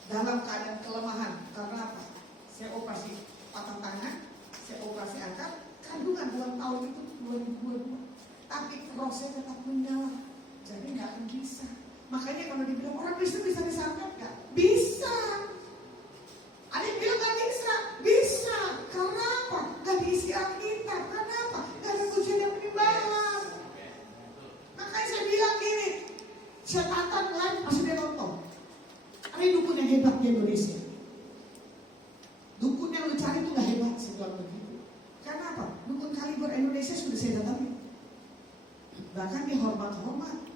dalam keadaan kelemahan. Karena apa? Saya operasi patah tangan, saya operasi angkat, kandungan 2 tahun itu 2022. Tapi proses tetap menyala, jadi nggak akan bisa. Makanya kalau dibilang orang Kristen bisa disantet nggak? Bisa. Ada yang bilang nggak bisa? Bisa. Karena apa? Nggak diisi Alkitab. Kenapa? Nggak ada pujian yang menimbalan. Makanya saya bilang gini, syaitan live pasti dia nonton. Ada dukun yang hebat di Indonesia. Dukun yang lu cari itu nggak hebat, saya bilang begitu. Karena apa? Dukun kaliber Indonesia sudah saya datangi. Bahkan dihormat-hormat.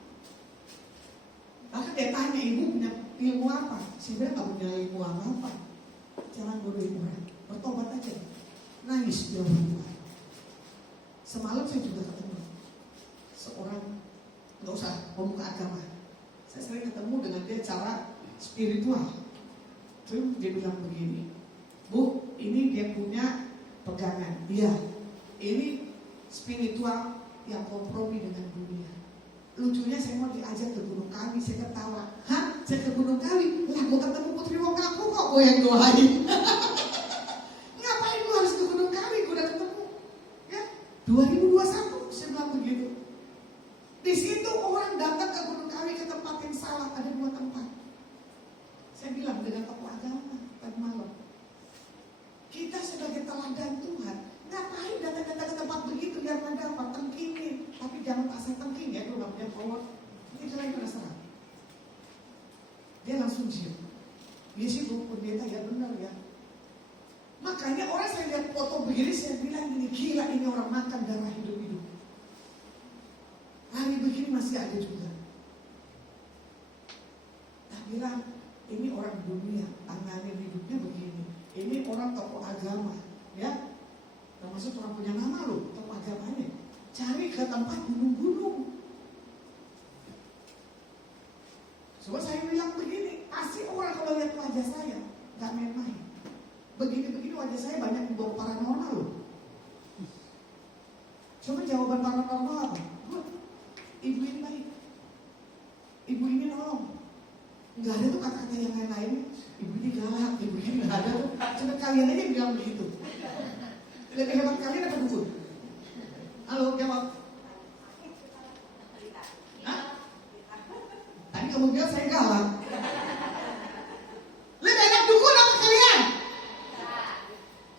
Bahkan dia tanya, ibu punya ilmu apa? Saya bilang gak punya ilmu apa-apa. Jangan bodohin orang, bertobat aja. Nangis dia berdua. Semalam saya juga ketemu seorang, gak usah pemuka agama. Saya sering ketemu dengan dia cara spiritual. Terus dia bilang begini, Bu, ini dia punya pegangan. Iya, ini spiritual yang kompromi dengan dunia. Lucunya saya mau diajak ke Gunung Kawi, saya ketawa. Hah? Saya ke Gunung Kawi? Lah gue ketemu Putri Wong Kampung kok gue yang doain. Ngapain gue harus ke Gunung Kawi? Gue udah ketemu. Ya, 2021 saya bilang begitu. Di situ orang datang ke Gunung Kawi ke tempat yang salah, ada 2 tempat. Saya bilang dengan tokoh agama tadi malam, kita sebagai teladan Tuhan, ngapain datang-datang ke tempat begitu biar ada apa? Tengkingin. Tapi jangan asal tengking ya, kalau nggak punya power. Ini kalian penasaran. Dia langsung siap. Dia sih Bu Pendeta, ya benar ya. Makanya orang saya lihat foto begini, saya bilang gini, gila ini orang makan darah hidup-hidup. Hari begini masih ada juga. bilang, ini orang dunia, tangannya hidupnya begini. Ini orang tokoh agama, ya, termasuk orang punya nama loh, tokoh agamanya. Cari ke tempat gunung-gunung. Coba saya bilang begini, pasti orang kalau lihat wajah saya nggak main-main. Begini-begini wajah saya banyak dibawa paranormal loh. Coba jawaban paranormal apa? Ibu ini baik, ibu ini nolong. Nggak ada tuh kata-kata yang lain-lain. Ibu ini galak, ibu ini nggak ada tuh. Cuma kalian aja yang bilang begitu. Lebih hebat kalian apa dukun? Halo, jawab. Hah? Tadi kamu bilang saya galak. Lebih enak dukun apa kalian?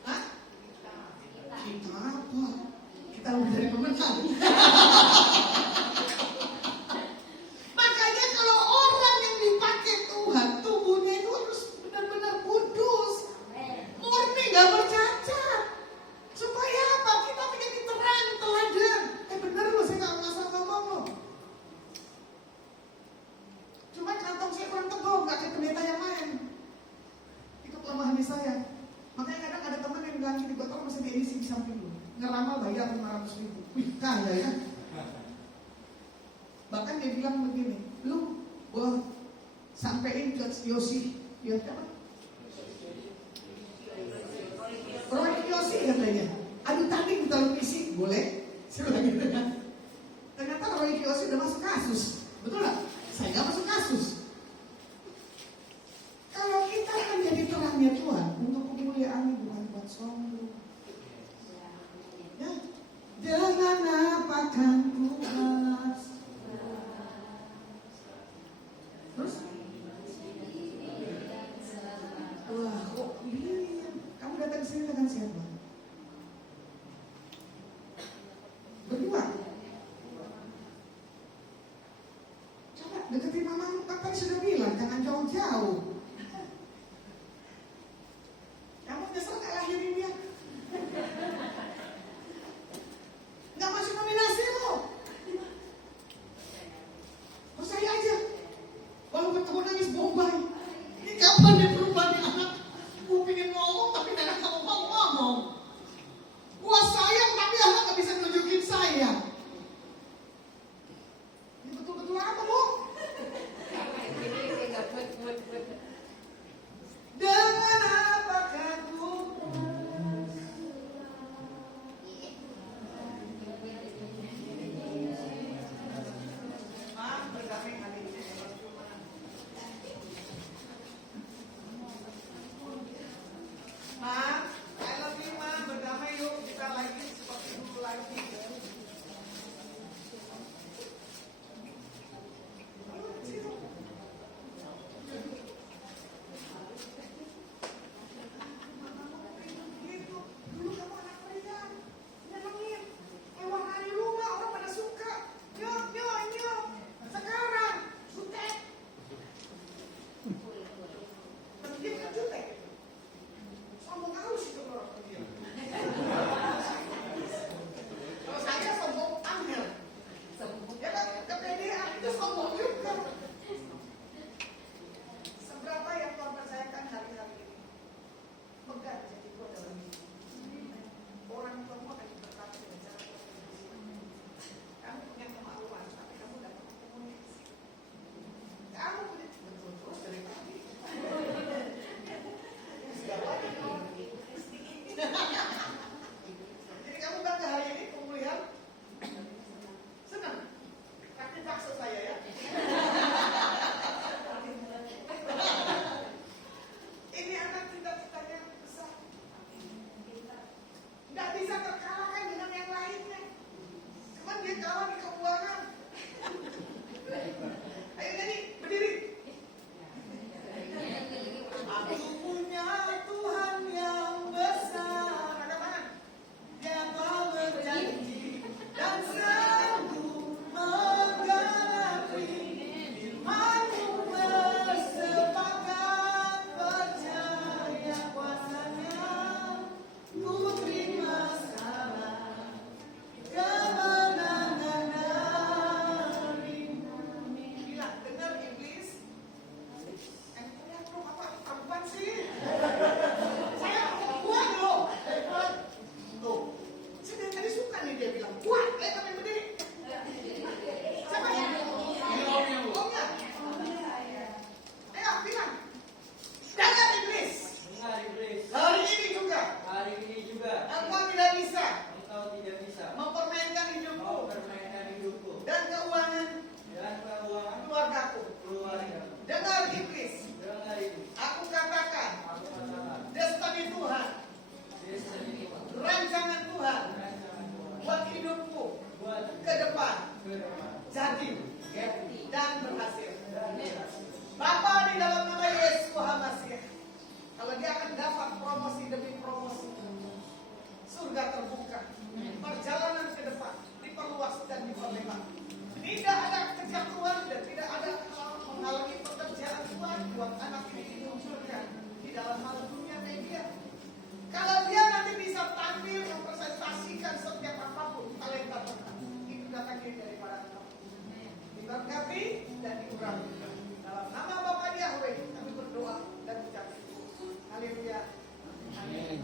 Hah? Kita apa? Kita lebih dari pemenang. Makanya kalau orang yang dipakai Tuhan, tubuhnya itu harus benar-benar kudus, murni, gak bercacat. Supaya apa? Kita menjadi terang, teladan. Bener loh, saya gak ngasal ngomong loh. Cuma kantong saya kurang tebal, gak kayak pendeta yang lain. Itu kelemahannya saya. Makanya kadang ada teman yang bilang gini, buat orang mesti diedisi di samping dulu. Ngeramal bayar 500.000. Wih, kaya ya. Bahkan dia bilang begini, lu boleh sampein ke Yosi, ya apa? Roy Yosi katanya. Aduh tadi kita misi, boleh? Saya bilang gitu kan. Ternyata Roy Yosi udah masuk kasus, betul nggak? Saya nggak masuk kasus. Kalau kita menjadi terangnya Tuhan untuk kemuliaan bukan buat sombong. Ya, dengan apa kan ku balas? Terus? Wah, kok ini? Kamu datang sini dengan siapa? Berdua. Coba deketin mamamu, kan tadi sudah bilang jangan jauh-jauh. Kamu nyesel gak lahirin dia? Gak masuk nominasi lo. Oh saya aja. Walaupun kamu nangis bombay. Ini kapan dia berubah nih anak? Gue pengen ngomong tapi anak kamu mau ngomong. Gua sayang tapi anak gak bisa nunjukin sayang. Ini betul-betul apa bu? Dengan apakah ku berdamai hari ini. Ma, I love you ma, berdamai yuk, kita lagi seperti dulu lagi. Dulu kamu anak pria, nyenengin, hewan hari rumah orang pada suka, nyok nyok nyok. Sekarang jutek, dia kan jutek. Sombong harus itu orang dia. Kalau saya sombong angel, ya kan kepedean itu sombong juga. Seberapa yang Tuhan percayakan hari-hari ini, megah jadi Tuhan dalam hidup. Orang kamu akan diberkati dengan cara komunikasi. Kamu punya kemaluan, tapi kamu dapat komunikasi. Kamu punya betul terus dari tadi. Jadi kamu bangga hari ini pemulihan? Senang? Tapi maksud saya ya. Ini anak cita-citanya besar. Nggak bisa terkalahkan dengan yang lainnya. Cuman dia kalah di keuangan. Ayo nyanyi, berdiri. Aku punya Tuhan yang besar. Ada tangan. Dia telah berjanji dan sanggup menggenapi jadi ya, dan berhasil. Bapa di dalam nama Yesus Tuhan Masih, kalau dia akan dapat promosi demi promosi, surga terbuka, perjalanan ke depan diperluas dan diperlebar. Tidak ada kejatuhan dan tidak ada menghalangi pekerjaan Tuhan buat anak ini dimunculkan di dalam hal dunia media. Kalau dia nanti bisa tampil mempresentasikan setiap apapun talenta Tuhan, itu datangnya daripada Tuhan. Diberkati dan diurapi. Dalam nama Bapa Yahweh kami berdoa dan ucap syukur. Haleluya. Amin.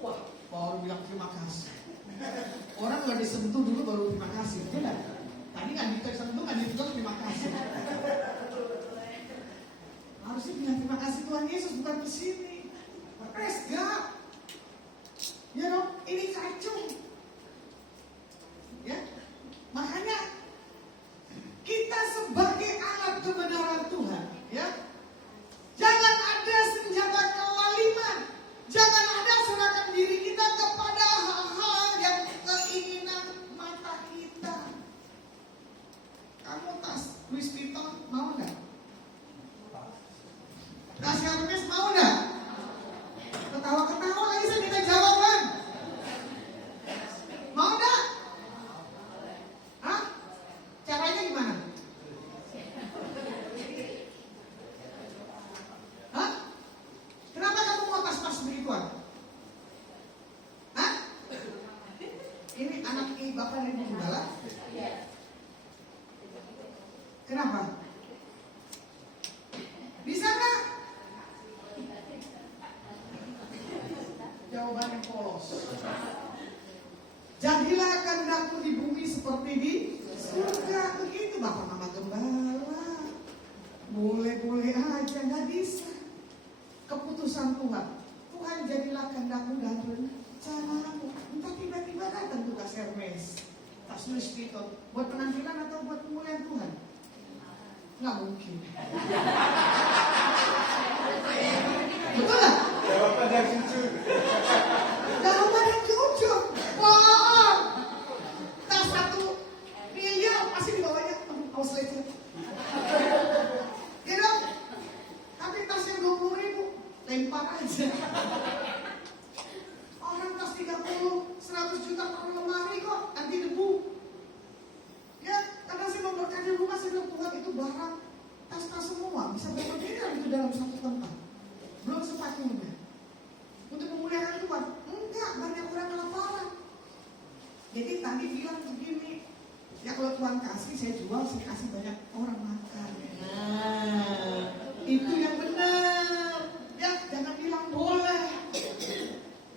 Wah, baru bilang terima kasih. Orang nggak disentuh dulu baru terima kasih. Tidak. Tadi nggak disentuh nggak disentuh terima kasih. Harusnya bilang terima kasih Tuhan Yesus, bukan ke sini. Praise God. Ya dong, ini kacung. Ya, makanya kita sebagai alat kebenaran Tuhan, ya, jangan ada senjata kelaliman, jangan ada serahkan diri kita kepada hal-hal yang keinginan mata kita. Kamu tas Louis Vuitton mau nggak? Tas Hermes mau nggak? Ketawa-ketawa lagi saya minta jawaban. Mau nggak? Hah? Caranya gimana? Hah? Kenapa kamu mau tas-tas begituan? Hah? Ini anak bapak dan ibu gembala? Kenapa? Bisa nggak? Jawabannya polos. Jadilah kehendakmu di bumi seperti di surga. Begitu bapak mama gembala. Boleh-boleh aja, nggak bisa. Keputusan Tuhan. Tuhan jadilah kehendakmu dan rencanamu. Entah tiba-tiba datang tugas Hermes, tas Louis Vuitton, buat penampilan atau buat kemuliaan Tuhan? Nggak mungkin. Betul nggak? Jawaban yang jujur. Jawaban yang jujur. Bohong. Tas 1 miliar pasti dibawanya. Awas lecet. Ya dong. Tapi tas yang 20.000 lempar aja. Orang tas 100 juta per lemari kok anti debu. Ya, karena saya memberkati rumah, saya bilang Tuhan itu barang tas-tas semua bisa berdiri itu dalam satu tempat. Belum sepatunya. Untuk memuliakan Tuhan, enggak, banyak orang kelaparan. Jadi tadi bilang begini, ya kalau Tuhan kasih, saya jual, saya kasih banyak orang makan. Nah, itu yang benar. Ya, jangan bilang boleh.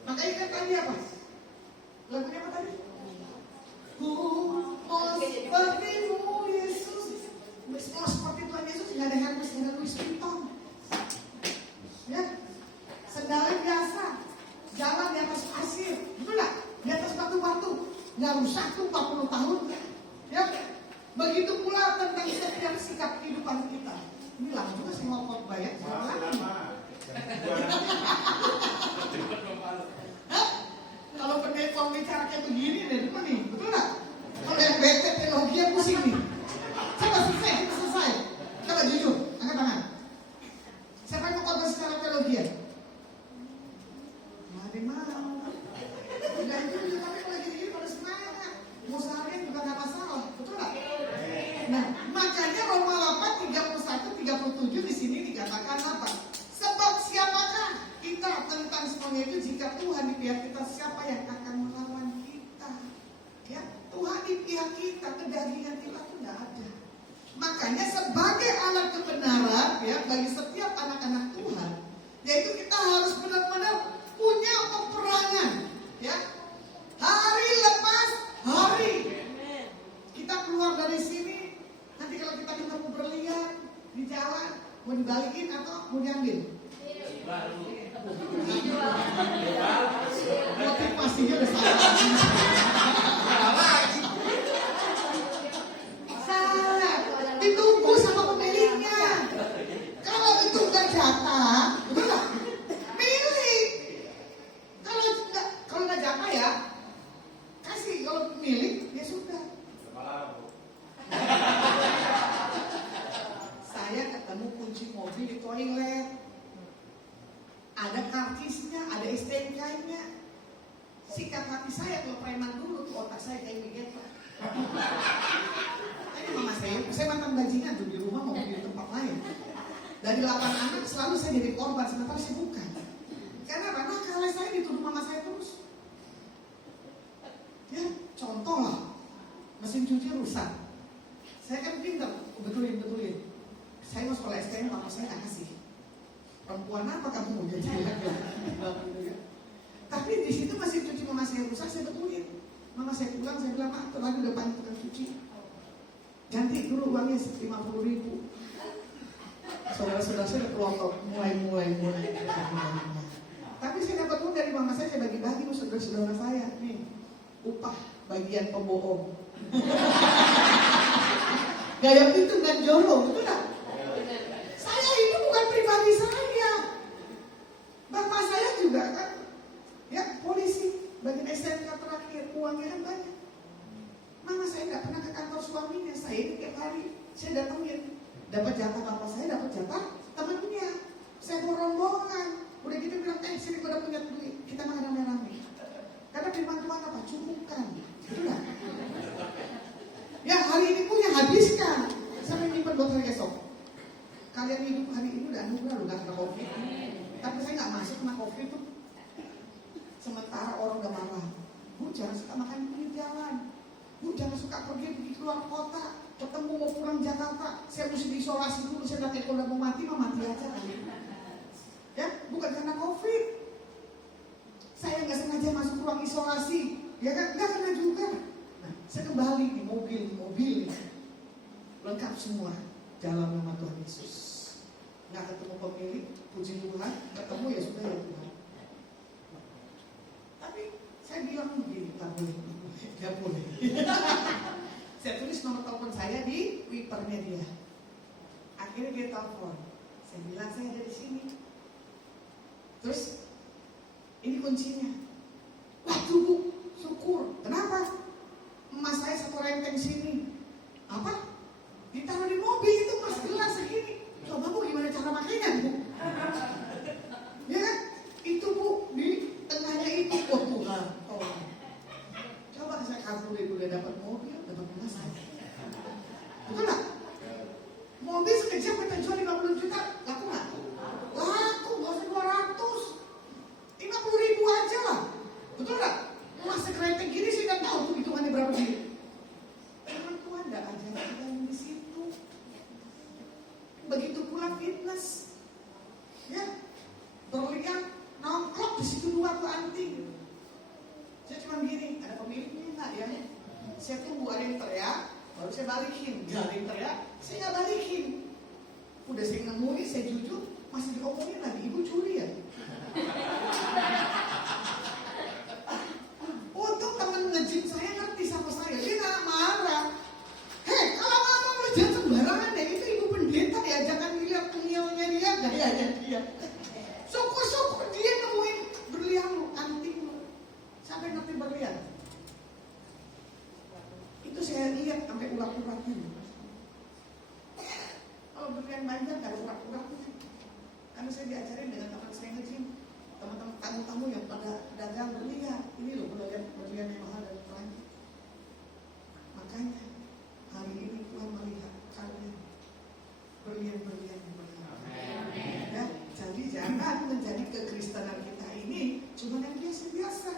Makanya kan tadi apa? Lagunya apa tadi? Ku mau sepertimu Yesus. Mau seperti Tuhan Yesus, nggak ada Hermes, nggak ada Louis Vuitton. Ya, sendal biasa, jalan di atas pasir, betul nggak? Di atas batu-batu, nggak rusak tuh 40 tahun. Ya, begitu pula tentang setiap sikap kehidupan kita. Ini langsung juga saya mau khotbah ya. Kalau pendeta bicara kayak begini, dari mana nih? Betul nggak? Kalau yang bete teologi yang pusing nih. Coba selesai, kita selesai. Coba jujur, angkat tangan. Siapa yang mau khotbah secara teologi? Nggak ada yang mau. Udah itu juga, tapi kalau gini-gini pada semangat. Mau seharian juga nggak masalah, betul nggak? Nah, makanya Roma 8, 31, 37 di sini dikatakan apa? Sebab siapakah kita tentang semuanya itu jika Tuhan di pihak kita, siapa yang akan melawan kita? Ya, Tuhan di pihak kita, kedagingan kita itu tidak ada. Makanya sebagai alat kebenaran ya bagi setiap anak-anak Tuhan, yaitu kita harus benar-benar punya peperangan, ya. Hari lepas hari. Kita keluar dari sini, nanti kalau kita ketemu berlian di jalan, mau dibalikin atau mau diambil? Motivasinya udah salah. Ditunggu sama pemiliknya. Kalau itu udah jatah, betul nggak? Milik. Kalau nggak jatah ya kasih. Kalau milik ya sudah. Tapi saya kalau preman dulu tuh otak saya kayak begitu. Ini mama saya mantan bajingan tuh di rumah mau di tempat lain. Dari 8 anak selalu saya jadi korban, sementara saya bukan. Karena apa? Kalau saya dituduh mama saya terus. Ya, contoh lah, mesin cuci rusak. Saya kan pintar, betulin. Saya mau sekolah STM, mama saya nggak kasih. Perempuan apa kamu mau jadi? Tapi di situ mesin cuci mama saya rusak, saya betulin. Mama saya pulang, saya bilang, "Mak, lagi udah panggil tukang cuci. Ganti dulu uangnya 50.000." Saudara-saudara saya udah kelompok mulai. Tapi saya dapat uang dari mama saya bagi-bagi ke saudara-saudara saya. Nih, upah bagian pembohong. Gaya itu dan jorong, betul tak? Saya itu bukan pribadi saya. Bapak saya juga kan, ya polisi, bagian SMK terakhir, uangnya kan banyak. Mama saya nggak pernah ke kantor suaminya, saya ini tiap hari, saya datangin. Dapat jatah bapak saya, dapat jatah temannya. Saya mau rombongan. Udah gitu bilang, sini gue udah punya duit, kita makan rame-rame. Karena firman Tuhan apa? Cukupkan. Betul gak? Ya hari ini punya, habiskan. Sampai nyimpen buat hari esok. Kalian hidup hari ini udah anugerah, udah kena COVID. Tapi saya gak masuk kena COVID tuh. Sementara orang udah marah. Bu jangan suka makan di pinggir jalan. Bu jangan suka pergi keluar kota. Ketemu mau pulang Jakarta, saya mesti diisolasi dulu. Saya udah kalau mau mati, mati aja kali. Ya, bukan karena COVID. Saya nggak sengaja masuk ruang isolasi, ya kan? Nggak kena juga. Nah, saya kembali di mobil, lengkap semua. Dalam nama Tuhan Yesus. Nggak ketemu pemilik, puji Tuhan. Ketemu ya sudah ya Tuhan. Tapi saya bilang begini, nggak boleh. Saya tulis nomor telepon saya di Twitter-nya dia. Akhirnya dia telepon. Saya bilang saya ada di sini. Terus ini kuncinya. Waduh Bu, syukur. Kenapa? Emas saya satu renteng sini. Apa? Ditaruh di mobil itu emas gelas segini. Coba Bu gimana cara makainya Bu? Ya kan? Itu Bu di tengahnya itu. Oh Tuhan, tolong. Coba saya kabur dulu dapat mobil, dapat emas. Betul nggak? Mobil sekejap kita jual 50 juta, laku nggak? Laku, nggak usah 200, 50.000 aja lah. Betul nggak? Emas sekreteng gini sih nggak tahu tuh hitungannya berapa gini. Firman Tuhan nggak aja kita yang di situ. Begitu pula fitness, ya berlian nongkrong di situ 2 tuh anting. Saya cuma gini, ada pemiliknya nggak ya? Saya tunggu ada yang teriak, baru saya balikin. Gak ada yang teriak, saya nggak balikin. Udah saya nemuin, saya jujur, masih diomongin lagi, ibu curi ya? Untung teman nge-gym saya ngerti sama saya, dia nggak marah. Hei, kalau ngomong lu jangan sembarangan ya, itu ibu pendeta ya, jangan lihat tengilnya dia, gayanya dia. Syukur-syukur dia nemuin berlian lu, anting lu. Sampai nanti berlian. Itu saya lihat sampai urat-uratnya. Kalau berlian banyak gak ada urat-uratnya. Karena saya diajarin dengan teman saya nge-gym, teman-teman tamu-tamu yang pada dagang berlian. Ini loh berlian yang mahal dan Perancis. Makanya hari ini Tuhan melihat kalian berlian-berlian. Ya, jadi jangan menjadi kekristenan kita ini cuma yang biasa-biasa.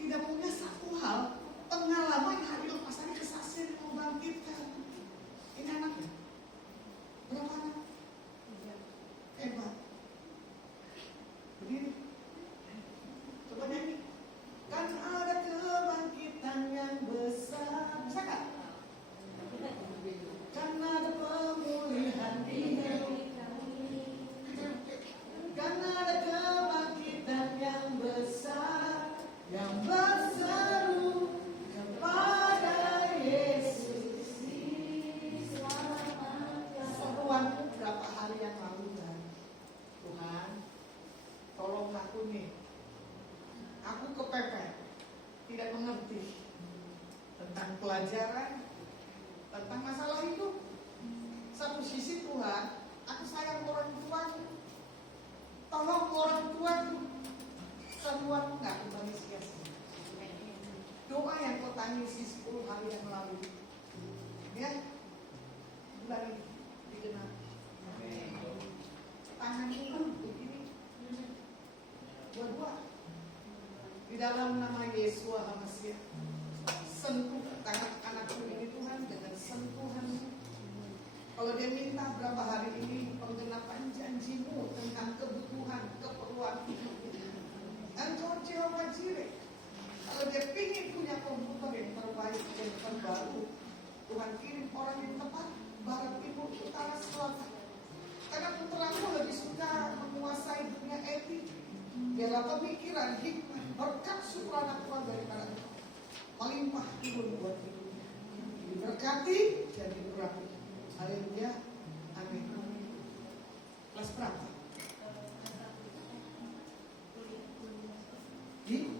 Tidak punya satu hal pengalaman hari lepas hari kesaksian yang membangkitkan. Ini anaknya berapa anak? Hebat. Begini. Coba nyanyi. Kan ada kebangkitan yang besar. Bisa gak? Kan ada pemulihan hidup. Kan ada kebangkitan yang besar, yang berseru kepada Yesus diselamatkan. Seruanku berapa hari yang lalu kan, Tuhan, tolong aku nih. Aku kepepet, tidak mengerti tentang pelajaran, tentang masalah hidup. Satu sisi Tuhan, aku sayang orang tuaku. Tolong orang tuaku. Seruanku nggak kembali sia-sia. Doa yang kau tangisi 10 hari yang lalu, ya, bulan ini digenapi. Tangan itu begini, dua-dua. Di dalam nama Yesus HaMasiah, sentuh tangan anakku ini Tuhan dengan sentuhan. Kalau dia minta berapa hari ini penggenapan janjimu tentang kebutuhan, keperluan hidupnya. Engkau Jehovah Jireh. Kalau dia ingin punya komputer yang terbaik dan terbaru, Tuhan kirim orang yang tepat, barat, timur, utara, selatan. Karena putramu lebih suka menguasai dunia etik, biarlah pemikiran, hikmah, berkat supranatural daripada engkau melimpah turun buat hidupnya. Diberkati dan diurapi. Haleluya. Amin. Kelas berapa? Di?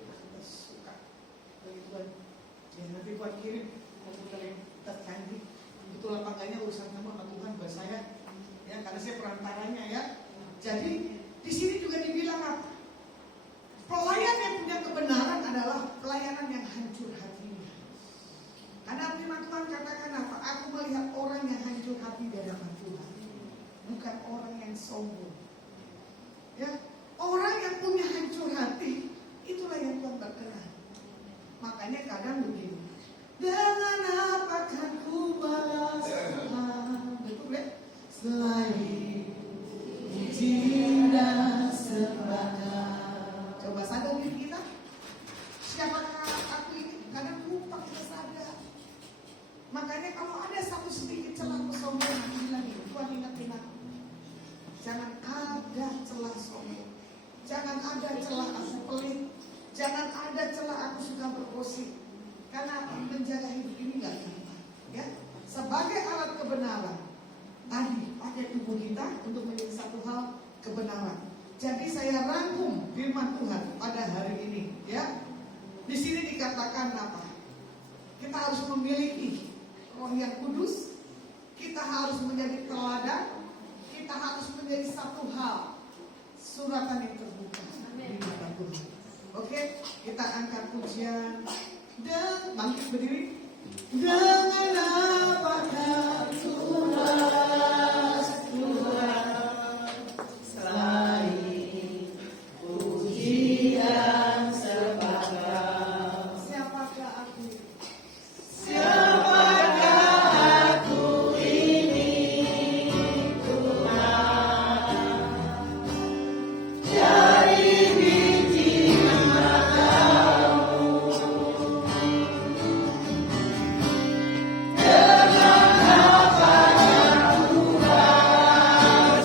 Kita suka bagi Tuhan. Ya nanti Tuhan kirim komputer yang tercanggih. Itu lapangannya urusan sama Tuhan buat saya. Ya karena saya perantaranya ya. Jadi di sini juga dibilang apa? Pelayan yang punya kebenaran adalah pelayanan yang hancur hatinya. Karena firman Tuhan katakan apa? Aku melihat orang yang hancur hati di hadapan Tuhan, bukan orang yang sombong. Ya, orang yang punya hancur hati itulah yang Tuhan berkenan. Makanya kadang begini. Dengan apa kan ku balas Tuhan? Betul ya? Selain cinta sepadan. Coba sadar diri kita. Siapakah aku ini? Kadang lupa kita sadar. Makanya kalau ada satu sedikit celah kesombongan, bilang Tuhan ingat-ingat aku. Jangan ada celah sombong. Jangan ada celah aku pelit. Jangan ada celah aku suka bergosip. Karena menjaga hidup ini gak gampang. Ya, sebagai alat kebenaran, tadi pakai tubuh kita untuk menjadi satu hal kebenaran. Jadi saya rangkum firman Tuhan pada hari ini. Ya, di sini dikatakan apa? Kita harus memiliki Roh yang kudus. Kita harus menjadi teladan. Kita harus menjadi satu hal. Suratan yang terbuka di hadapan Tuhan. Oke, kita angkat pujian dan bangkit berdiri. Dengan apakah tugas Tuhan selain pujian sepadan? Siapakah aku? Siapakah aku ini Tuhan? Dari biji matamu dengan apa yang Tuhan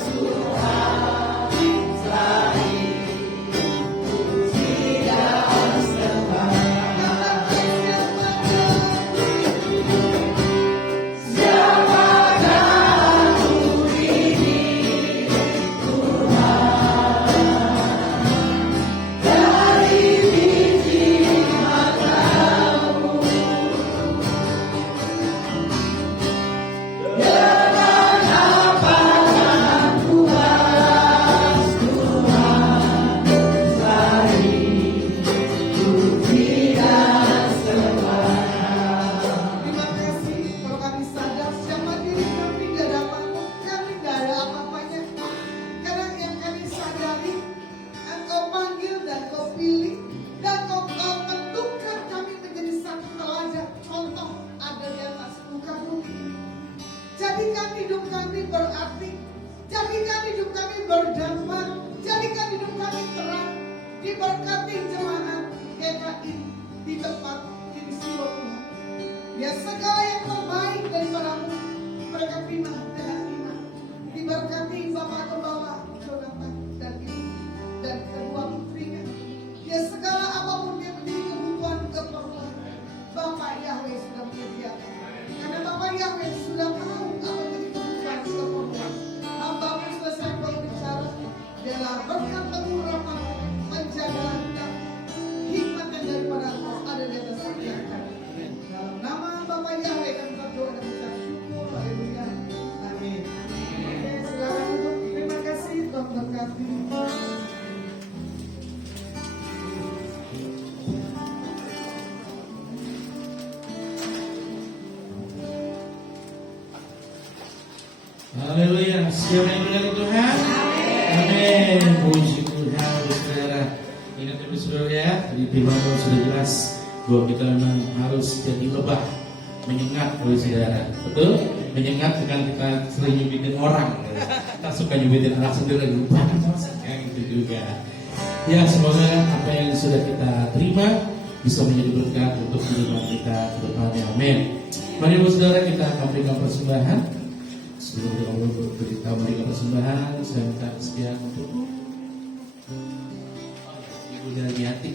Haleluya. Siapa yang berkati Tuhan? Amin. Puji Tuhan, saudara. Ingat ya saudara ya, di firman Tuhan sudah jelas bahwa kita memang harus jadi lebah menyengat oleh saudara. Betul? Menyengat dengan kita sering nyubitin orang. Kita suka nyubitin anak sendiri lupa kayak gitu juga. Ya, semoga apa yang sudah kita terima bisa menjadi berkat untuk kehidupan kita ke depannya. Amin. Mari saudara, kita akan berikan persembahan. Sebelum kita berikan persembahan, saya minta kesediaan untuk Ibu Daliati.